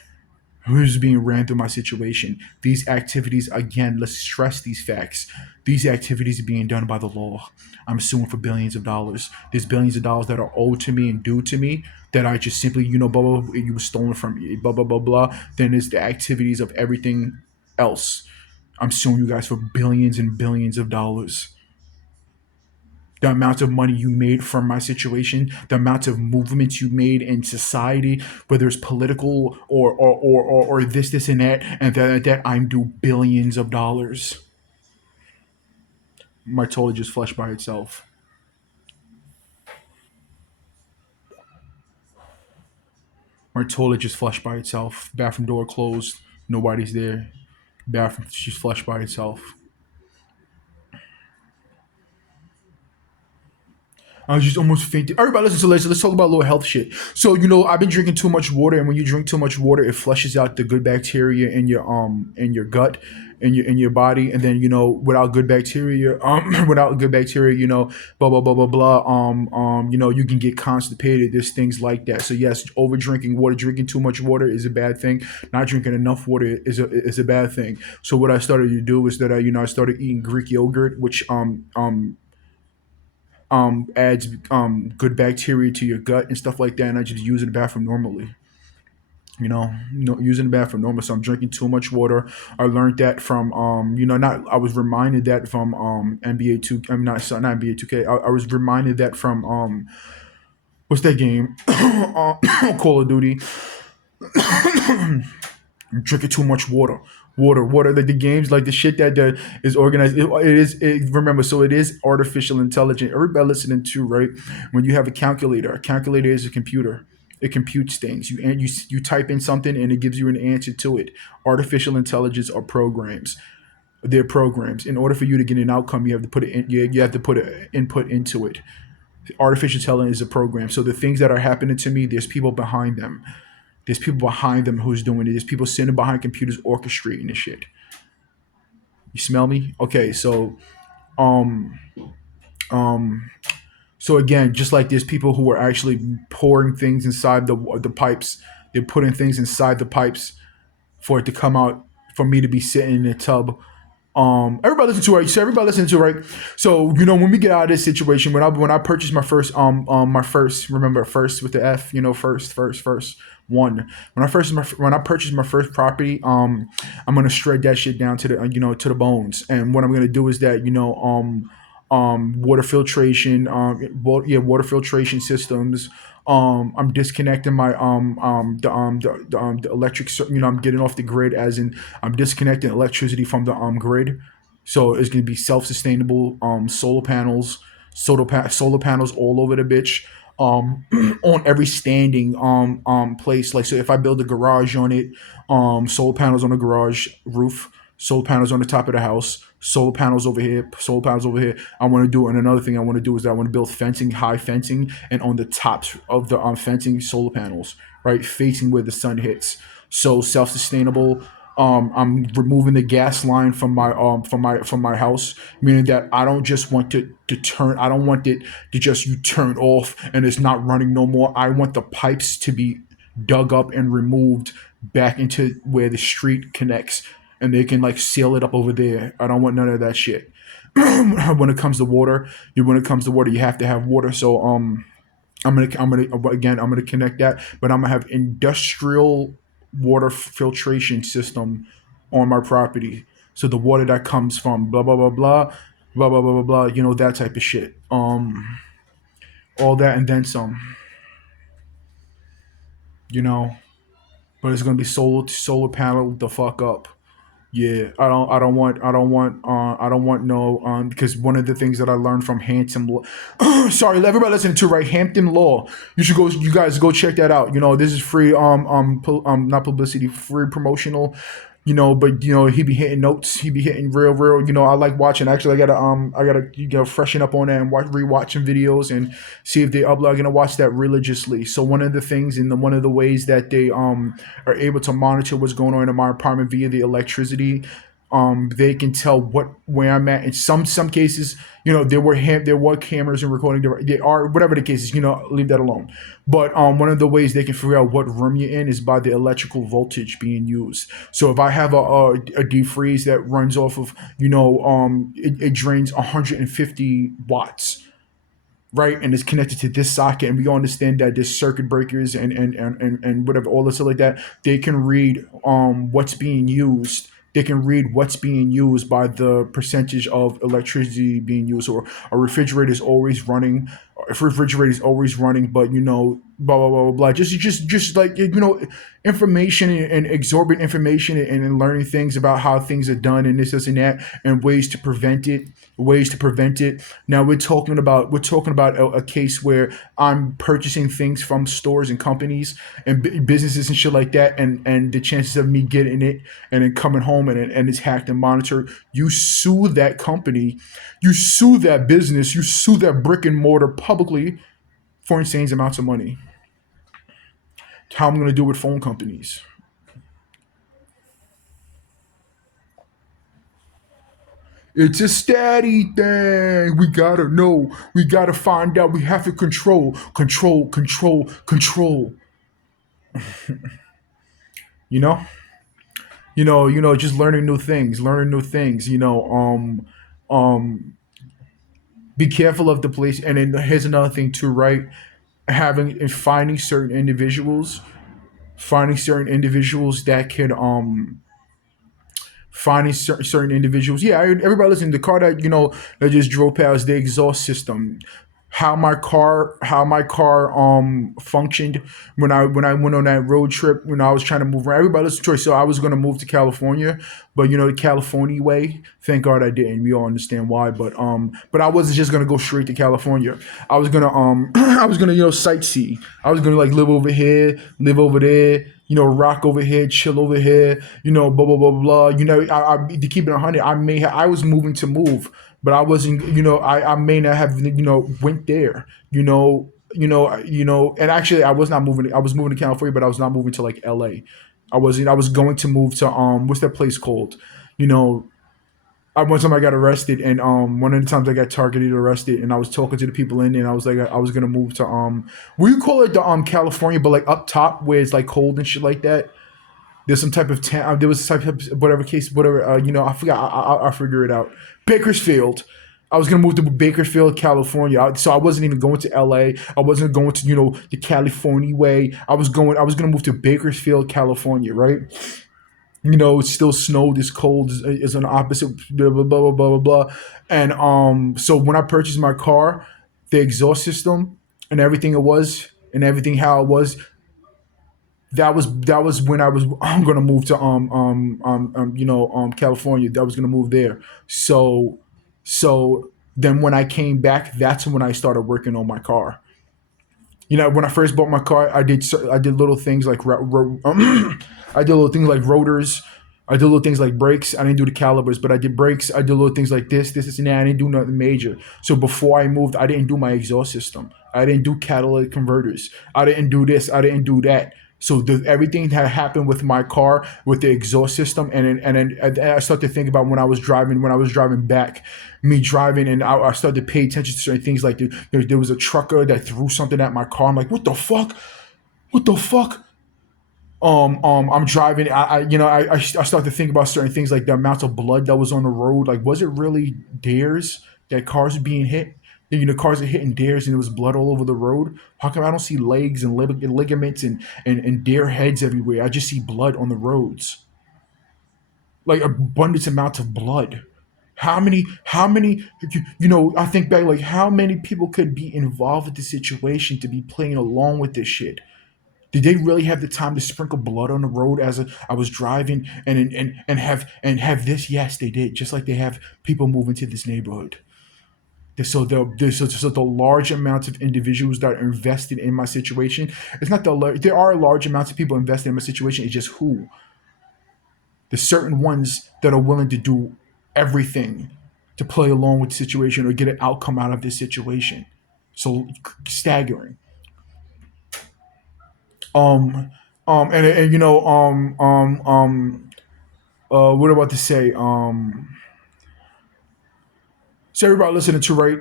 Who's being ran through my situation? These activities, again, let's stress these facts. These activities are being done by the law. I'm suing for billions of dollars. There's billions of dollars that are owed to me and due to me that I just simply, blah, blah, blah, you were stolen from me, blah, blah, blah, blah. Then there's the activities of everything else. I'm suing you guys for billions and billions of dollars. The amount of money you made from my situation, the amount of movements you made in society, whether it's political or this and that, and that I'm due billions of dollars. My toilet just flushed by itself. My toilet just flushed by itself. Bathroom door closed. Nobody's there. Bathroom just flushed by itself. I was just almost fainting. Everybody, listen. So let's talk about a little health shit. So I've been drinking too much water, and when you drink too much water, it flushes out the good bacteria in your gut, in your body, and then without good bacteria, without good bacteria, blah blah blah blah blah. You can get constipated. There's things like that. So yes, over drinking water, drinking too much water is a bad thing. Not drinking enough water is a bad thing. So what I started to do is that I started eating Greek yogurt, which adds good bacteria to your gut and stuff like that. And I just use it in the bathroom normally. Using the bathroom normal. So I'm drinking too much water. I learned that from not. I was reminded that from NBA two. I'm not sorry, not NBA two K. I was reminded that from what's that game? Call of Duty. I'm drinking too much water. Water. Like the games, like the shit that is organized. Remember, so it is artificial intelligence. Everybody listening to right when you have a calculator. A calculator is a computer. It computes things. You type in something and it gives you an answer to it. Artificial intelligence are programs. They're programs. In order for you to get an outcome, you have to put it in. You have to put an input into it. Artificial intelligence is a program. So the things that are happening to me, there's people behind them. There's people behind them who's doing it. There's people sitting behind computers orchestrating this shit. You smell me? Okay, um um so again, just like there's people who are actually pouring things inside the pipes. They're putting things inside the pipes for it to come out for me to be sitting in a tub. Everybody listen to right. So everybody listen to right. So when we get out of this situation, when I purchased my first my first, remember, first with the F, first one. When I purchased my first property, I'm gonna shred that shit down to the to the bones. And what I'm gonna do is that water filtration, water filtration systems. I'm disconnecting my the electric. I'm getting off the grid, as in I'm disconnecting electricity from the grid. So it's gonna be self-sustainable solar panels, solar panels all over the bitch. On every standing place. Like, so if I build a garage on it, solar panels on the garage roof, solar panels on the top of the house, solar panels over here, solar panels over here. I want to do, and another thing I want to do is that I want to build fencing, high fencing, and on the tops of the fencing, solar panels, right, facing where the sun hits. So self-sustainable. I'm removing the gas line from my house, meaning that I don't just want to turn. I don't want it to just you turn off and it's not running no more. I want the pipes to be dug up and removed back into where the street connects, and they can like seal it up over there. I don't want none of that shit. When it comes to water, you have to have water. So I'm gonna connect that, but I'm gonna have industrial water filtration system on my property. So the water that comes from blah blah blah blah blah blah blah blah blah, that type of shit. All that and then some, you know. But it's gonna be solar panel the fuck up. Yeah, I don't want no because one of the things that I learned from Hampton sorry, everybody listening to right, Hampton Law. You guys go check that out. This is free not publicity, free promotional. But he be hitting notes, he be hitting real. I like watching. Actually, I gotta freshen up on that and rewatching videos and see if they upload. I'm gonna watch that religiously. So one of the things and one of the ways that they are able to monitor what's going on in my apartment via the electricity. They can tell where I'm at. In some cases, there were cameras and recording. There are, whatever the case is. Leave that alone. But one of the ways they can figure out what room you're in is by the electrical voltage being used. So if I have a defreeze that runs off of it drains 150 watts, right, and it's connected to this socket, and we understand that there's circuit breakers and whatever, all this stuff like that. They can read what's being used. They can read what's being used by the percentage of electricity being used. Or a refrigerator is always running. If refrigerator is always running, but blah blah blah blah blah. Just like information and exorbitant information, and learning things about how things are done and this and that, and ways to prevent it. Now we're talking about a case where I'm purchasing things from stores and companies and businesses and shit like that, and the chances of me getting it and then coming home and it's hacked and monitored. You sue that company, you sue that business, you sue that brick and mortar publicly for insane amounts of money. How I'm gonna do with phone companies. It's a steady thing. We gotta know. We gotta find out. We have to control. You know, just learning new things. Um, Be careful of the place. And then here's another thing too, right? Having and finding certain individuals that can finding certain individuals. Yeah, everybody listen. The car that that just drove past, the exhaust system, how my car functioned when I went on that road trip when I was trying to move around. Everybody listen to it. So I was gonna move to California, but the California way. Thank God I didn't. We all understand why. But I wasn't just gonna go straight to California. I was gonna I was gonna sightsee. I was gonna like live over here, live over there. Rock over here, chill over here. Blah blah blah blah. To keep it 100, I was moving to move, but I wasn't. I may not have went there. And actually, I was not moving. I was moving to California, but I was not moving to like L.A. I wasn't. I was going to move to what's that place called? You know, one time I got arrested, and one of the times I got targeted, arrested, and I was talking to the people in there, and I was like, I was gonna move to we call it the California, but like up top where it's like cold and shit like that. There's some type of town. There was some type of whatever case, whatever. I forgot. I'll figure it out. Bakersfield. I was gonna move to Bakersfield, California. So I wasn't even going to L.A. I wasn't going to the California way. I was going. I was gonna move to Bakersfield, California, right? It's still snowed, it's cold, it's an opposite, blah, blah, blah, blah, blah, blah. And so when I purchased my car, the exhaust system and everything it was, and everything how it was, that was when I'm gonna move to California. I was gonna move there. So then when I came back, that's when I started working on my car. When I first bought my car, I did little things like I did little things like rotors. I did little things like brakes. I didn't do the calibers, but I did brakes. I did little things like this, and that. I didn't do nothing major. So before I moved, I didn't do my exhaust system. I didn't do catalytic converters. I didn't do this. I didn't do that. So everything that happened with my car, with the exhaust system, and then I started to think about when I was driving back, me driving, and I started to pay attention to certain things like there was a trucker that threw something at my car. I'm like, what the fuck? What the fuck? I'm driving. I start to think about certain things like the amount of blood that was on the road. Like, was it really theirs that cars were being hit? Cars are hitting theirs and there was blood all over the road. How come I don't see legs and ligaments and deer heads everywhere? I just see blood on the roads, like abundance amounts of blood. How many, I think back, like, how many people could be involved with the situation to be playing along with this shit? Did they really have the time to sprinkle blood on the road as I was driving and have this? Yes, they did. Just like they have people moving to this neighborhood. So the large amounts of individuals that are invested in my situation. It's not there are large amounts of people invested in my situation. It's just who the certain ones that are willing to do everything to play along with the situation or get an outcome out of this situation. So staggering. Um, and what am I about to say? So everybody listening to, right?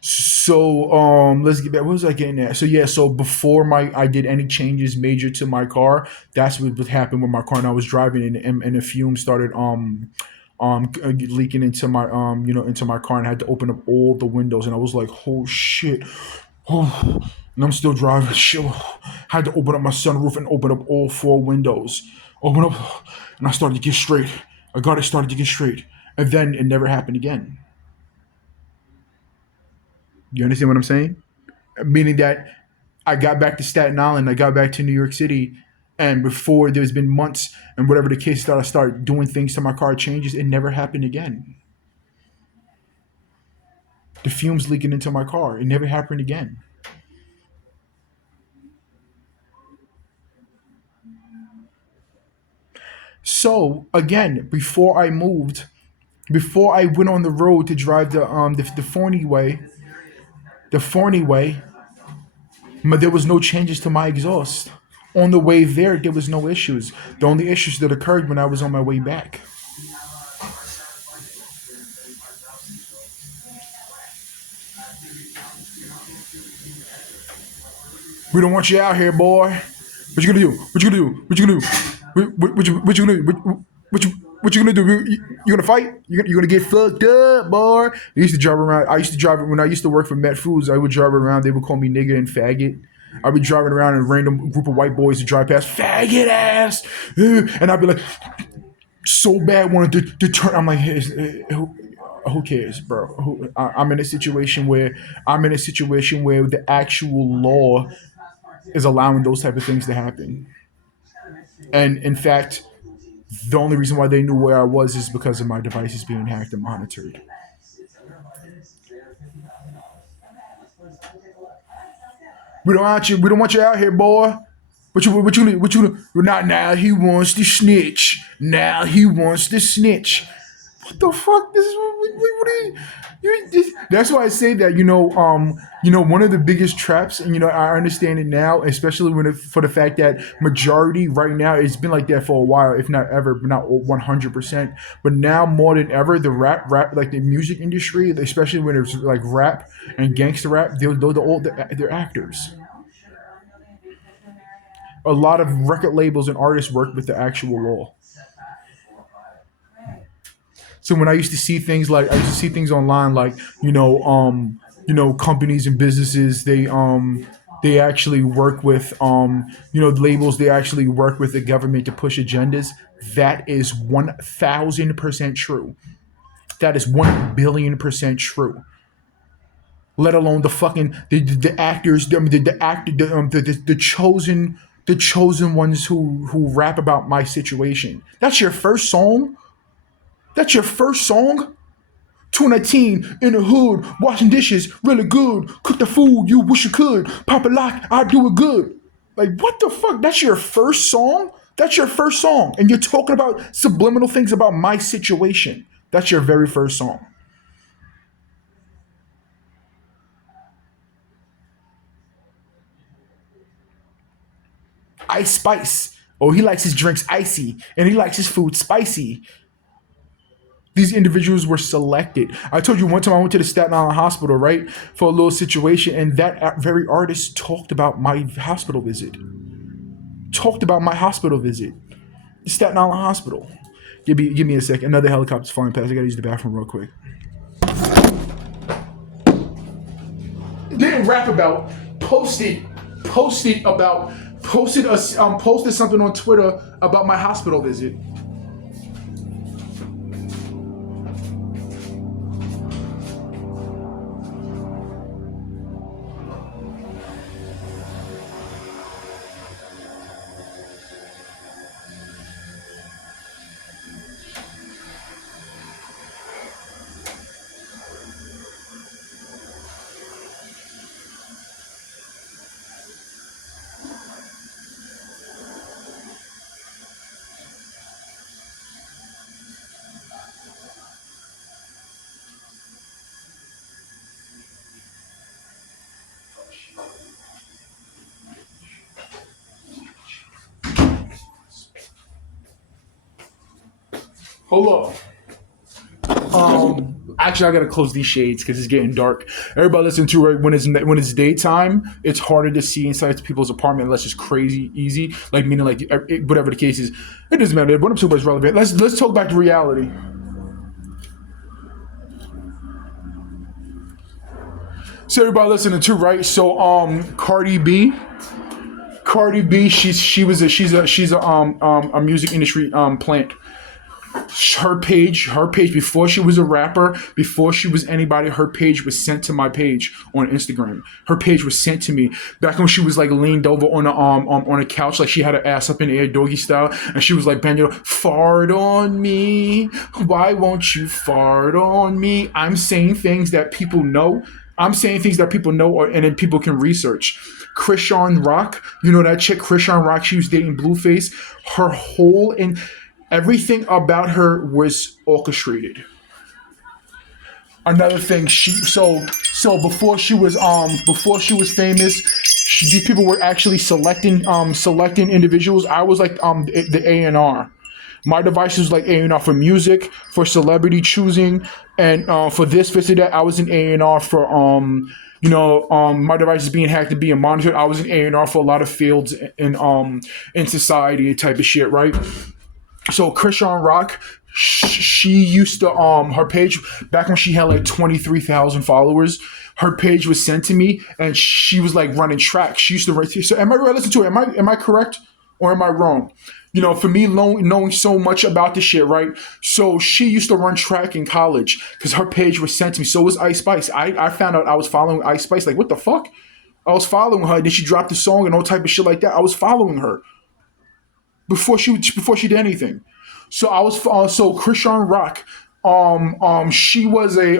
So let's get back. What was I getting at? So yeah, so before I did any changes major to my car, that's what happened with my car. And I was driving, and the fumes started leaking into my into my car, and I had to open up all the windows, and I was like, oh shit. Oh, and I'm still driving. Shit. Had to open up my sunroof and open up all four windows. Open up, and I started to get straight. I got it started to get straight, and then it never happened again. You understand what I'm saying? Meaning that I got back to Staten Island, I got back to New York City, and before there's been months and whatever the case that I started doing things to my car changes, it never happened again. The fumes leaking into my car, it never happened again. So again, before I went on the road to drive the Forney way, the Forney way, but there was no changes to my exhaust. On the way there was no issues. The only issues that occurred when I was on my way back. We don't want you out here, boy. What you gonna do? What you gonna do? What you gonna do? What you gonna do? What you What you gonna do? You gonna fight? You gonna get fucked up, boy? They used to drive around. I used to drive when I used to work for Met Foods. I would drive around. They would call me nigga and faggot. I'd be driving around and a random group of white boys to drive past, faggot ass, and I'd be like, so bad wanted to turn. I'm like, hey, who cares, bro? I'm in a situation where the actual law is allowing those type of things to happen, and in fact, the only reason why they knew where I was is because of my devices being hacked and monitored. We don't want you. We don't want you out here, boy. Not now. He wants to snitch. Now he wants to snitch. What the fuck? This is what are that's why I say that one of the biggest traps, and I understand it now, especially for the fact that majority right now, it's been like that for a while, if not ever, but not 100%. But now more than ever, the rap like the music industry, especially when it's like rap and gangster rap, they're actors. A lot of record labels and artists work with the actual law. So when I used to see things online like companies and businesses, they actually work with labels, they actually work with the government to push agendas. That is 1,000% true. That is 1 billion% true. Let alone the fucking the actors, the actor, the chosen ones who rap about my situation. That's your first song. That's your first song. 2019 in the hood, washing dishes, really good. Cook the food you wish you could. Pop a lock, I do it good. Like what the fuck? That's your first song. That's your first song, and you're talking about subliminal things about my situation. That's your very first song. Ice Spice. Oh, he likes his drinks icy, and he likes his food spicy. These individuals were selected. I told you one time I went to the Staten Island hospital, right, for a little situation, and that very artist talked about my hospital visit. Talked about my hospital visit. The Staten Island hospital. Give me a sec. Another helicopter's flying past. I gotta use the bathroom real quick. Didn't rap about. Posted something on Twitter about my hospital visit. Hold up. Actually, I gotta close these shades because it's getting dark. Everybody listen to right when it's daytime, it's harder to see inside people's apartment unless it's crazy easy. Like meaning like whatever the case is, it doesn't matter. What I'm talking about is relevant. Let's talk back to reality. So everybody listening to right. So Cardi B, she's a music industry plant. Her page before she was a rapper, before she was anybody, her page was sent to my page on Instagram. Her page was sent to me back when she was like leaned over on a couch, like she had her ass up in the air doggy style, and she was like bending over, fart on me, why won't you fart on me? I'm saying things that people know. And then people can research. Krishan Rock, you know that chick Krishan Rock, she was dating Blueface. Her whole and everything about her was orchestrated. Another thing, before she was famous, these people were actually selecting individuals. I was like the A&R. My device was like A&R for music, for celebrity choosing, and for this or that. I was an A&R for my device is being hacked and being monitored. I was an A&R for a lot of fields in society and type of shit, right? So Krishan Rock, She used to her page back when she had like 23,000 followers. Her page was sent to me, and she was like running track. She used to write. So am I right? Listen to it. Am I correct or am I wrong? For me, knowing so much about this shit, right? So she used to run track in college because her page was sent to me. So was Ice Spice. I found out I was following Ice Spice. Like, what the fuck? I was following her. Then she dropped a song and all type of shit like that. I was following her before she did anything. So I was so Christian Rock. She was a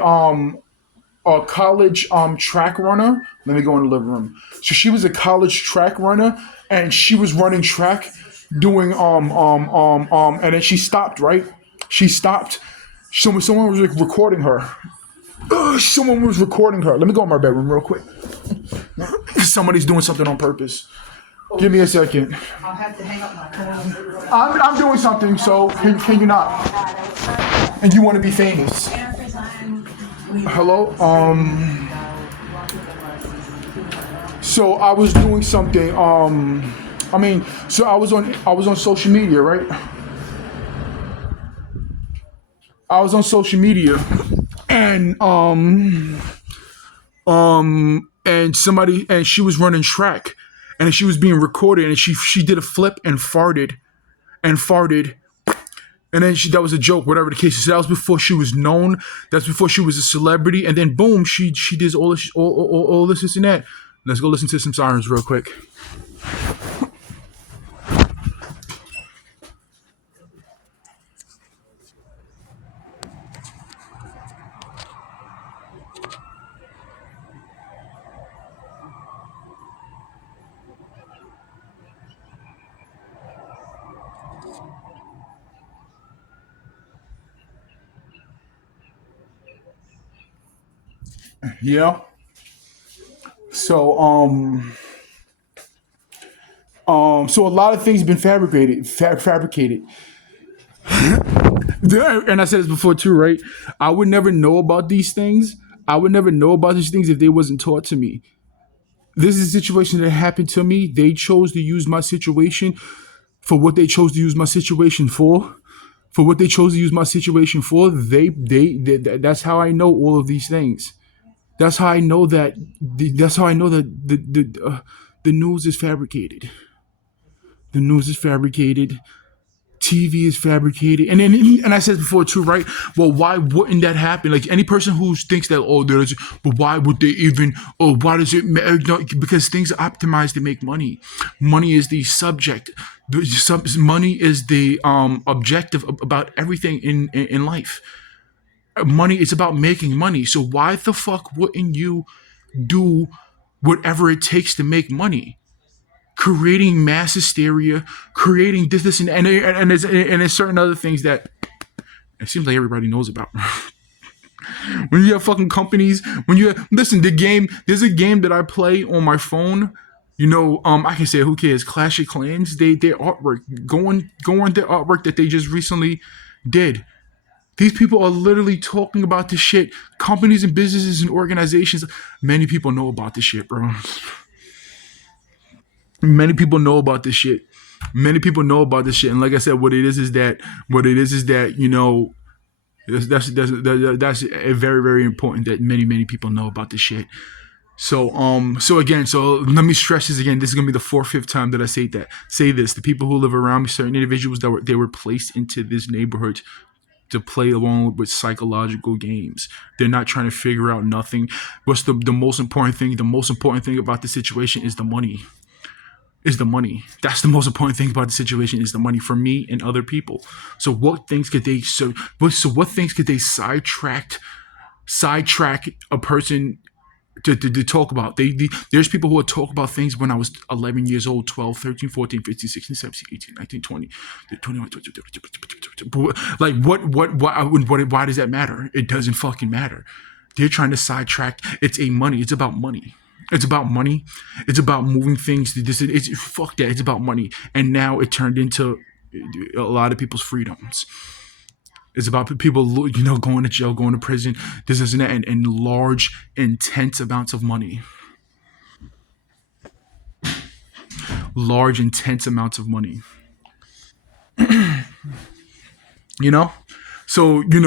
college track runner. Let me go in the living room. So she was a college track runner, and she was running track, doing and then she stopped. Right, she stopped. Someone was like recording her. Someone was recording her. Let me go in my bedroom real quick. Somebody's doing something on purpose. Give me a second. I'll have to hang up my phone. I'm doing something, so can you not? And you want to be famous. Hello? So I was doing something, so I was on social media, right? I was on social media, and she was running track, and she was being recorded, and she did a flip and farted, and then that was a joke, whatever the case is. So that was before she was known. That's before she was a celebrity, and then boom, she did all this and that. Let's go listen to some sirens real quick. Yeah. So so a lot of things have been fabricated. And I said this before too, right? I would never know about these things. I would never know about these things if they wasn't taught to me. This is a situation that happened to me. They chose to use my situation for what they chose to use my situation for. For what they chose to use my situation for, that's how I know all of these things. That's how I know that. That's how I know that the news is fabricated. The news is fabricated. TV is fabricated, and I said before too, right? Well, why wouldn't that happen? Like any person who thinks that, but why would they even? Oh, why does it matter? No, because things are optimized to make money. Money is the subject. Money is the objective about everything in life. Money is about making money. So why the fuck wouldn't you do whatever it takes to make money? Creating mass hysteria, creating this and there's certain other things that it seems like everybody knows about. When you have fucking companies, listen, there's a game that I play on my phone. I can say who cares? Clash of Clans. Their artwork, going their artwork that they just recently did. These people are literally talking about this shit. Companies and businesses and organizations. Many people know about this shit, bro. Many people know about this shit. Many people know about this shit, and like I said, what it is is that that's a very very important that many people know about this shit. So let me stress this again. This is gonna be the fourth, fifth time that I say this. The people who live around me, certain individuals they were placed into this neighborhood to play along with psychological games. They're not trying to figure out nothing. What's the most important thing? The most important thing about the situation is the money. Is the money. That's the most important thing about the situation is the money for me and other people. So what things could they what things could they sidetrack a person to talk about? There's people who would talk about things when I was 11 years old, 12, 13, 14, 15, 16, 17, 18, 19, 20, 21, 22. Like why does that matter? It doesn't fucking matter. They're trying to sidetrack. It's about money. It's about money. It's about moving things to this. It's fuck that. It's about money. And now it turned into a lot of people's freedoms. It's about people, going to jail, going to prison, this and that, and large, intense amounts of money. Large, intense amounts of money. You know? So, and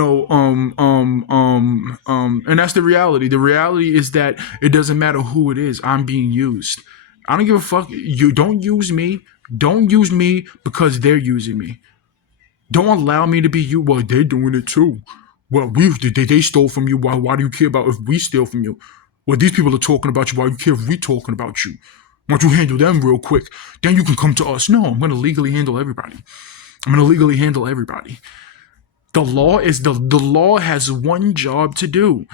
that's the reality. The reality is that it doesn't matter who it is. I'm being used. I don't give a fuck. You don't use me. Don't use me because they're using me. Don't allow me to be you. Well, they're doing it too. Well, they stole from you. Why do you care about if we steal from you? Well, these people are talking about you. Why do you care if we talking about you? Why don't you handle them real quick? Then you can come to us. No, I'm going to legally handle everybody. I'm going to legally handle everybody. The law is the law has one job to do.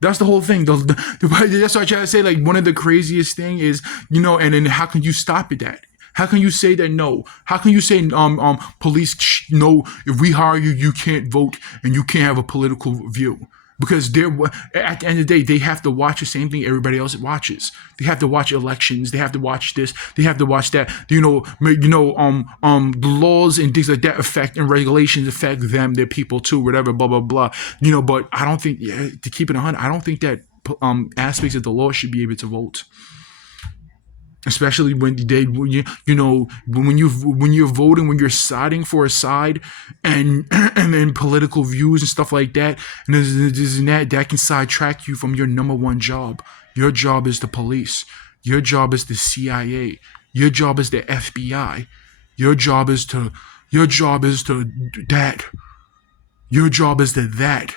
That's the whole thing. That's what I try to say. Like, one of the craziest thing is, and then how can you stop it? That how can you say that no? How can you say police no? If we hire you, you can't vote and you can't have a political view because they're at the end of the day they have to watch the same thing everybody else watches. They have to watch elections. They have to watch this. They have to watch that. The laws and things like that affect and regulations affect them, their people too, whatever, blah blah blah. But I don't think to keep it 100, I don't think that aspects of the law should be able to vote. Especially when when you're voting, when you're siding for a side, and then political views and stuff like that, and this and that can sidetrack you from your number one job. Your job is the police. Your job is the CIA. Your job is the FBI. Your job is to that. Your job is to that.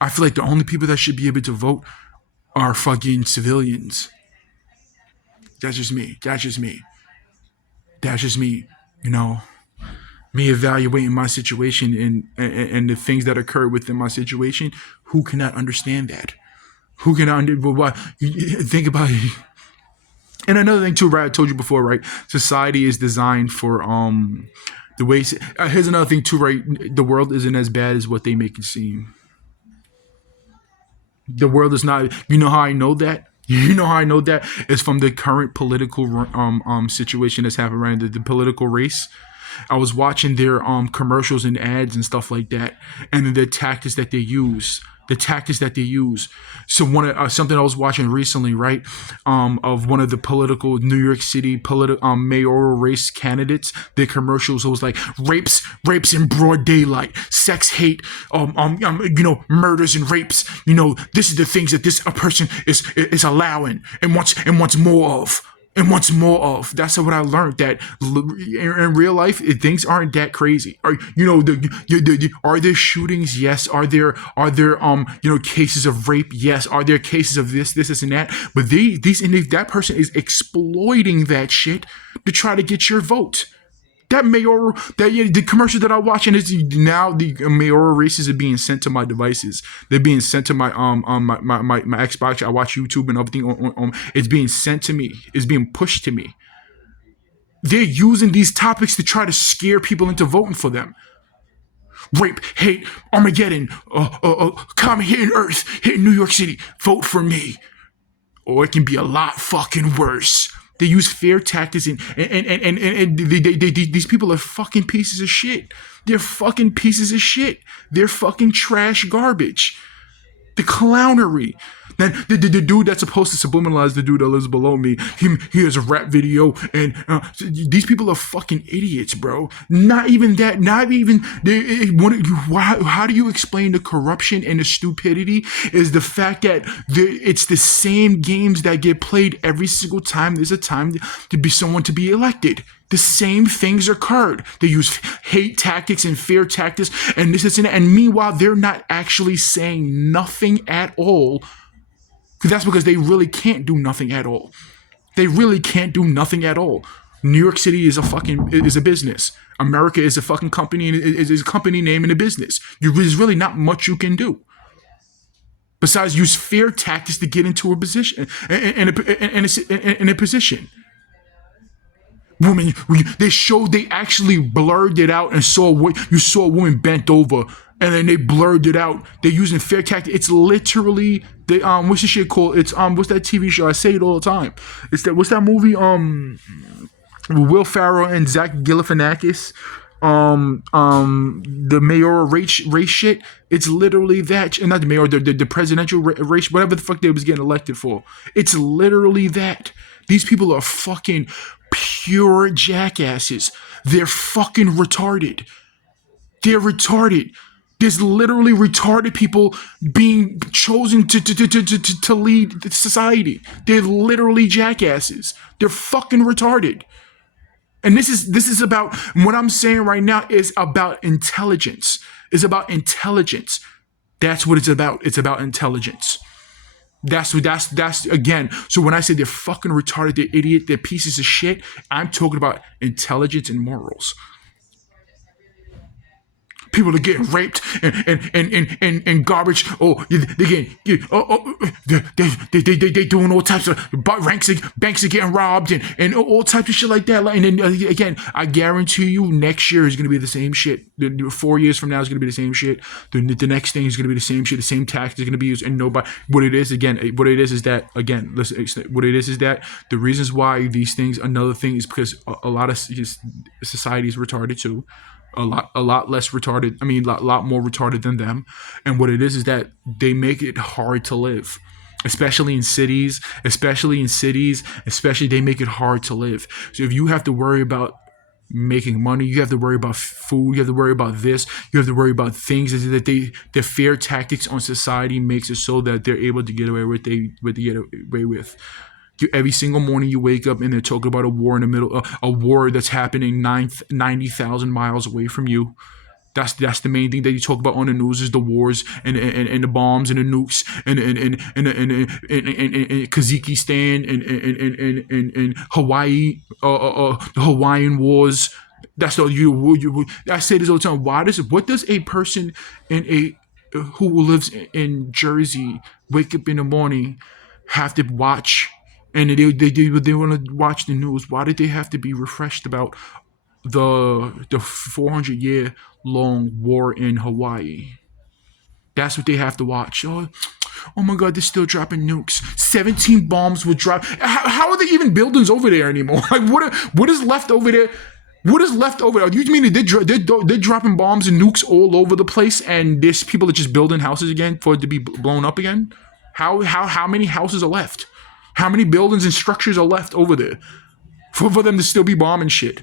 I feel like the only people that should be able to vote are fucking civilians. That's just me. Me evaluating my situation and the things that occur within my situation. Who cannot understand that? Who cannot think about it? And another thing too, right? I told you before, right? Society is designed for the way. Here's another thing too, right? The world isn't as bad as what they make it seem. The world is not. You know how I know that? You know how I know that? It's from the current political situation that's happening right now, the political race. I was watching their commercials and ads and stuff like that, and the tactics that they use. So something I was watching recently, right, of one of the political New York City mayoral race candidates. Their commercials, it was like rapes in broad daylight, sex, hate, murders and rapes. This is the things that this a person is allowing and wants more of. That's what I learned. That in real life, things aren't that crazy. Are there shootings? Yes. Are there cases of rape? Yes. Are there cases of this, and that? But that person is exploiting that shit to try to get your vote. The commercial that I'm watching is now the mayoral races are being sent to my devices. They're being sent to my my Xbox. I watch YouTube and everything. It's being sent to me. It's being pushed to me. They're using these topics to try to scare people into voting for them. Rape, hate, Armageddon, comet hitting Earth, hitting New York City. Vote for me, or it can be a lot fucking worse. They use fear tactics and these people are fucking pieces of shit. They're fucking pieces of shit. They're fucking trash garbage. The clownery. Then the dude that's supposed to subliminalize the dude that lives below me, he has a rap video, and these people are fucking idiots, bro. Not even that. Not even. How do you explain the corruption and the stupidity? Is the fact that it's the same games that get played every single time there's a time to be someone to be elected. The same things occurred. They use hate tactics and fear tactics and this and that. And meanwhile, they're not actually saying nothing at all. That's because they really can't do nothing at all. New York City is a business. America is a fucking company, and is a company name and a business. There's really not much you can do besides use fear tactics to get into a position in a position. Woman, they actually blurred it out and saw a woman bent over, and then they blurred it out. They're using fair tactics. It's literally what's the shit called? It's what's that TV show? I say it all the time. What's that movie? Will Ferrell and Zach Galifianakis. The mayoral race shit. It's literally that, and not the mayor, the presidential race, whatever the fuck they was getting elected for. It's literally that. These people are fucking pure jackasses. They're fucking retarded. They're retarded. There's literally retarded people being chosen to lead the society. They're literally jackasses. They're fucking retarded. And this is about what I'm saying right now is about intelligence. It's about intelligence. That's what it's about. It's about intelligence. That's again. So when I say they're fucking retarded, they're idiot, they're pieces of shit, I'm talking about intelligence and morals. People are getting raped and garbage. Oh, they getting they doing all types of banks are getting robbed and all types of shit like that. And then again, I guarantee you, next year is gonna be the same shit. 4 years from now is gonna be the same shit. The next thing is gonna be the same shit. The same tax is gonna be used, and nobody. What it is is that again. Listen, what it is that the reasons why these things. Another thing is because a lot of society is retarded too. A lot less retarded. I mean, lot more retarded than them. And what it is that they make it hard to live, especially in cities. Especially they make it hard to live. So if you have to worry about making money, you have to worry about food, you have to worry about this, you have to worry about things that the fair tactics on society makes it so that they're able to get away with what they get away with. Every single morning you wake up and they're talking about a war in the middle, a war that's happening 90,000 miles away from you. That's the main thing that you talk about on the news is the wars and the bombs and the nukes and Kazakhstan and Hawaii, the Hawaiian wars. That's all you. I say this all the time. What does a person who lives in Jersey wake up in the morning have to watch? And they want to watch the news. Why did they have to be refreshed about the 400-year long war in Hawaii? That's what they have to watch. Oh my God, they're still dropping nukes. 17 bombs were dropped. How are there even buildings over there anymore? Like what is left over there? What is left over there? You mean they're dropping bombs and nukes all over the place, and there's people that just building houses again for it to be blown up again? How many houses are left? How many buildings and structures are left over there for them to still be bombing shit?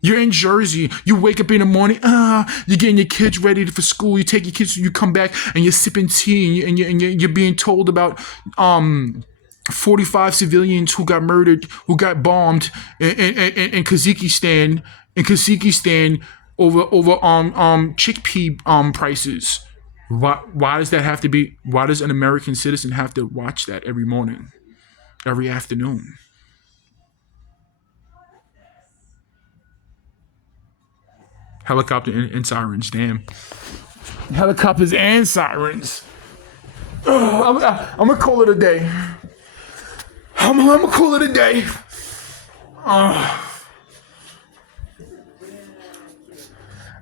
You're in Jersey. You wake up in the morning. You're getting your kids ready for school. You take your kids. You come back and you're sipping tea and you're being told about 45 civilians who got murdered, who got bombed in Kazakhstan. Over chickpea prices. Why does that have to be? Why does an American citizen have to watch that every morning, every afternoon? Helicopter and sirens, damn. Helicopters and sirens. I'm gonna call it a day. I'm gonna call it a day. I'm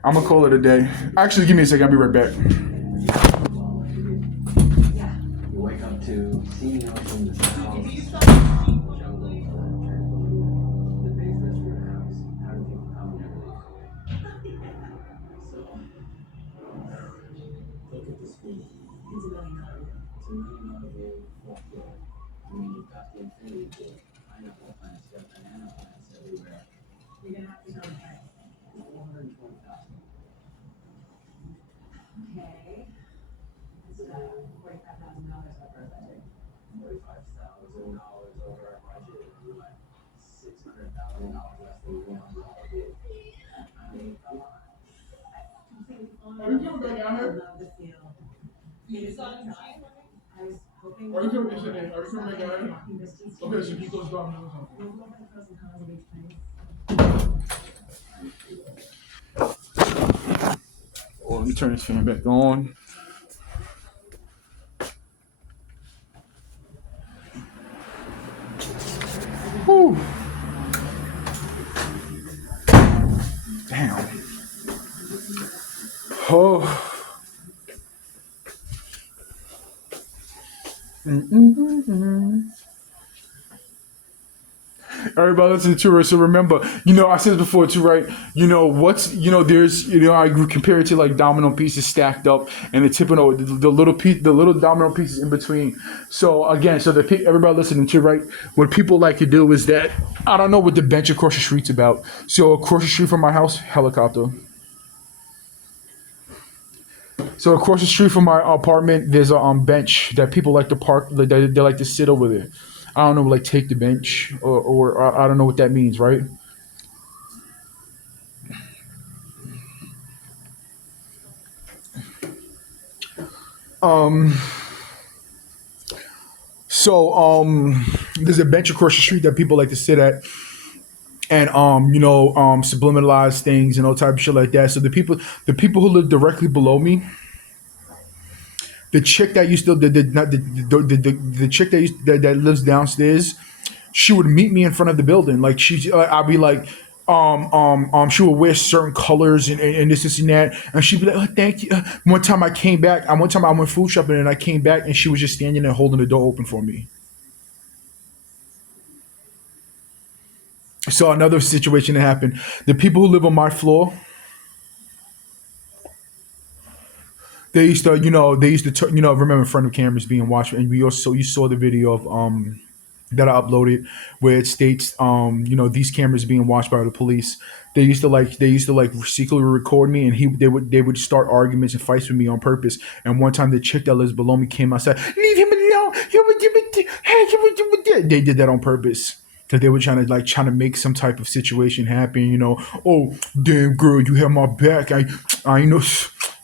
gonna call it a day. Actually, give me a second. I'll be right back. You wake up to seeing out from the south, jungle, the basement of your house, having people come and everything. So, look at the speed. It's $1 million. It's $1 million view, full floor. I mean, you've got the infinity pool, pineapple plants, you've got banana plants everywhere. You're gonna have to go pay $420,000. Okay. It's $45,000 over our budget. $45,000 over our budget, and we went $600,000 less than we want to do. I mean, come on. I love the feel. I was hoping. Are you coming yesterday? Are you coming back already? Walking distance. Okay, so he goes down. We'll go over the pros and cons of each place. Oh, let me turn this fan back on. Whew. Damn. Oh. Everybody listen to it. So remember, I said this before too, right? There's, I compare it to like domino pieces stacked up, and the tip of the little domino pieces in between. So again, everybody listening to, right? What people like to do is that I don't know what the bench across the street's about. So across the street from my house, helicopter. So across the street from my apartment, there's a bench that people like to park. They like to sit over there. I don't know, like take the bench, or I don't know what that means, right? So there's a bench across the street that people like to sit at, and subliminalize things and all type of shit like that. So the people who live directly below me, the chick that used to the not the chick that lives downstairs, she would meet me in front of the building. Like I'd be like, she would wear certain colors and this and that, and she'd be like, oh, thank you. One time I came back. One time I went food shopping and I came back and she was just standing there holding the door open for me. So another situation that happened. The people who live on my floor, remember in front of cameras being watched, and you saw the video of that I uploaded where it states these cameras being watched by the police. They used to like secretly record me, and they would start arguments and fights with me on purpose. And one time the chick that lives below me came outside, leave him alone. They did that on purpose. Because they were trying to make some type of situation happen. Oh damn girl, you have my back. I know.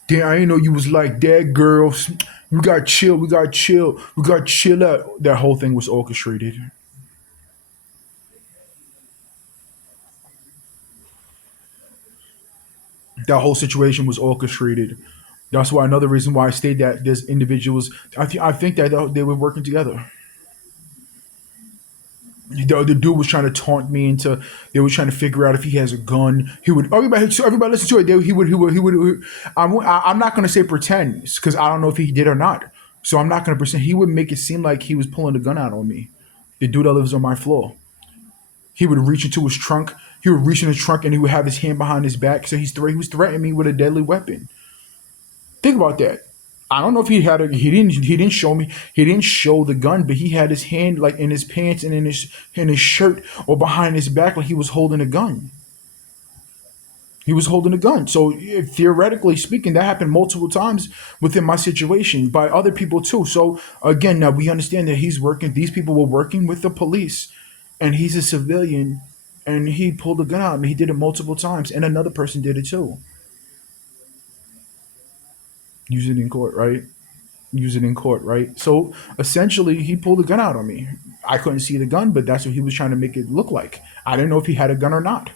Damn, I ain't know you was like that, girl. We got chill. We got chill. We got chill out. That whole thing was orchestrated. That whole situation was orchestrated. That's why another reason why I stayed that there's individuals. I think that they were working together. The dude was trying to taunt me into. They were trying to figure out if he has a gun. He would. Everybody listen to it. I'm not going to say pretend because I don't know if he did or not. So I'm not going to pretend. He would make it seem like he was pulling a gun out on me. The dude that lives on my floor. He would reach into his trunk. He would reach in his trunk and he would have his hand behind his back. So he was threatening me with a deadly weapon. Think about that. I don't know if he didn't show me. He didn't show the gun, but he had his hand like in his pants and in his shirt or behind his back like he was holding a gun. He was holding a gun. So theoretically speaking, that happened multiple times within my situation by other people too. So again, now we understand that he's working. These people were working with the police, and he's a civilian, and he pulled a gun out and he did it multiple times, and another person did it too. Use it in court, right? Use it in court, right? So essentially, he pulled a gun out on me. I couldn't see the gun, but that's what he was trying to make it look like. I didn't know if he had a gun or not.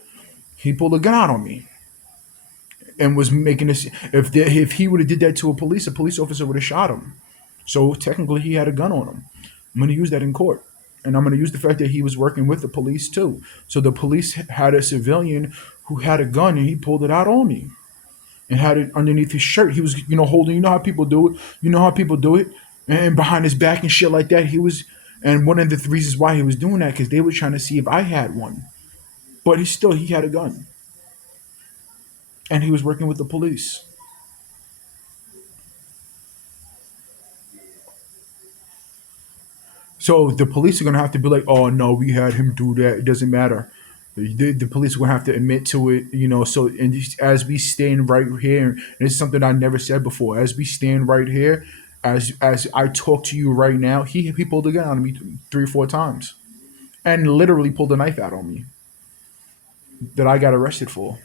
He pulled a gun out on me and was making this. If he would have did that to a police officer would have shot him. So technically, he had a gun on him. I'm going to use that in court, and I'm going to use the fact that he was working with the police too. So the police had a civilian who had a gun, and he pulled it out on me and had it underneath his shirt. He was, holding. You know how people do it. You know how people do it, and behind his back and shit like that. He was, and one of the reasons why he was doing that because they were trying to see if I had one. But he had a gun, and he was working with the police. So the police are gonna have to be like, "Oh no, we had him do that. It doesn't matter." The police are gonna have to admit to it. So and as we stand right here, and it's something I never said before. As we stand right here, as I talk to you right now, he pulled a gun on me 3 or 4 times, and literally pulled a knife out on me that I got arrested for.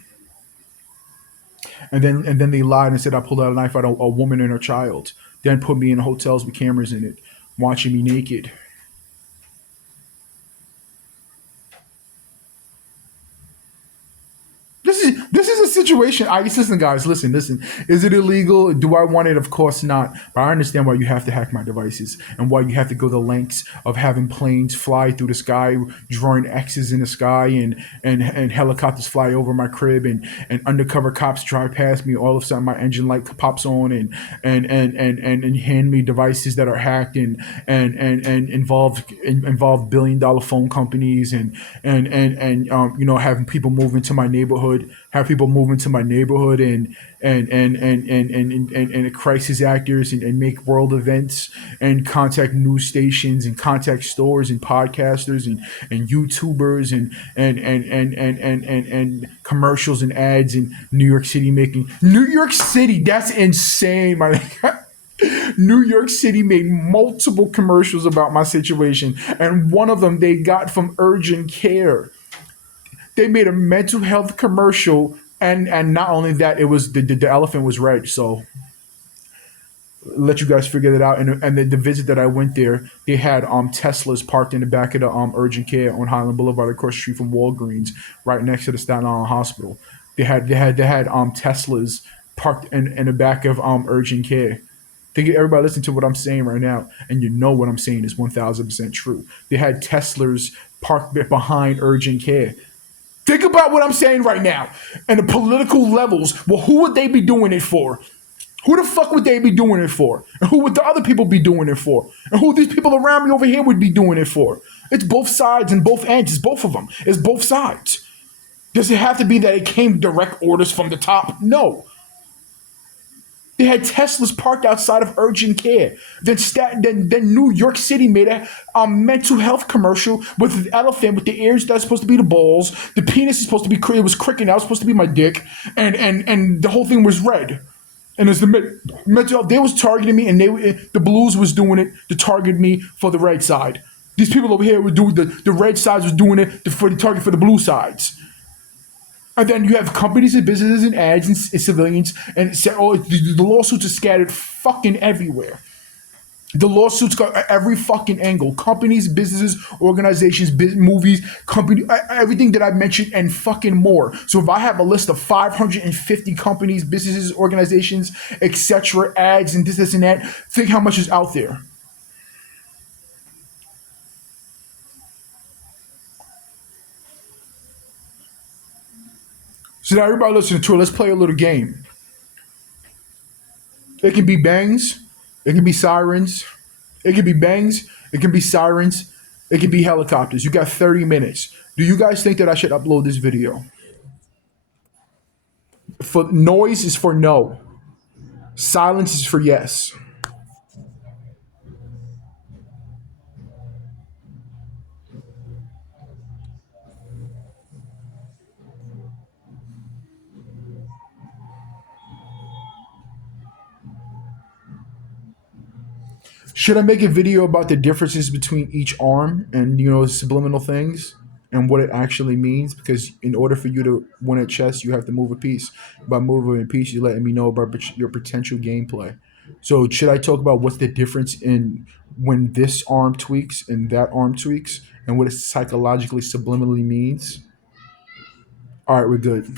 And then they lied and said I pulled out a knife out on a woman and her child. Then put me in hotels with cameras in it, watching me naked. This is a situation. I listen, guys. Listen. Is it illegal? Do I want it? Of course not. But I understand why you have to hack my devices and why you have to go the lengths of having planes fly through the sky, drawing X's in the sky, and helicopters fly over my crib, and undercover cops drive past me. All of a sudden, my engine light pops on, and hand me devices that are hacked and involve $1 billion phone companies and having people move into my neighborhood, have people move into my neighborhood and crisis actors and make world events and contact news stations and contact stores and podcasters and YouTubers and commercials and ads in New York City making New York City. That's insane, my New York City made multiple commercials about my situation, and one of them they got from urgent care. They made a mental health commercial, and not only that, it was the elephant was red. So let you guys figure that out. And the visit that I went there, they had Teslas parked in the back of the urgent care on Highland Boulevard, across the street from Walgreens, right next to the Staten Island Hospital. They had Teslas parked in the back of urgent care. Think everybody listen to what I'm saying right now, and you know what I'm saying is 1,000% true. They had Teslas parked behind urgent care. Think about what I'm saying right now. And the political levels, well, who would they be doing it for? Who the fuck would they be doing it for? And who would the other people be doing it for? And who these people around me over here would be doing it for? It's both sides and both ends. It's both of them. It's both sides. Does it have to be that it came direct orders from the top? No. They had Teslas parked outside of urgent care. Then New York City made a mental health commercial with the elephant with the ears that's supposed to be the balls. The penis is supposed to be it was cricket. That was supposed to be my dick, and the whole thing was red. And as the mental health, they was targeting me, and the Blues was doing it to target me for the red side. These people over here would do the red sides was doing it for the target for the blue sides. And then you have companies and businesses and ads and civilians, and say, oh, the lawsuits are scattered fucking everywhere. The lawsuits got every fucking angle. Companies, businesses, organizations, movies, everything that I've mentioned and fucking more. So if I have a list of 550 companies, businesses, organizations, etc., ads and this and that, think how much is out there. So now everybody listening to it, let's play a little game. It can be bangs, it can be sirens, it can be bangs, it can be sirens, it can be helicopters. You got 30 minutes. Do you guys think that I should upload this video? For noise is for no. Silence is for yes. Should I make a video about the differences between each arm and subliminal things and what it actually means? Because in order for you to win at chess, you have to move a piece. By moving a piece, you're letting me know about your potential gameplay. So should I talk about what's the difference in when this arm tweaks and that arm tweaks and what it psychologically subliminally means? All right, we're good.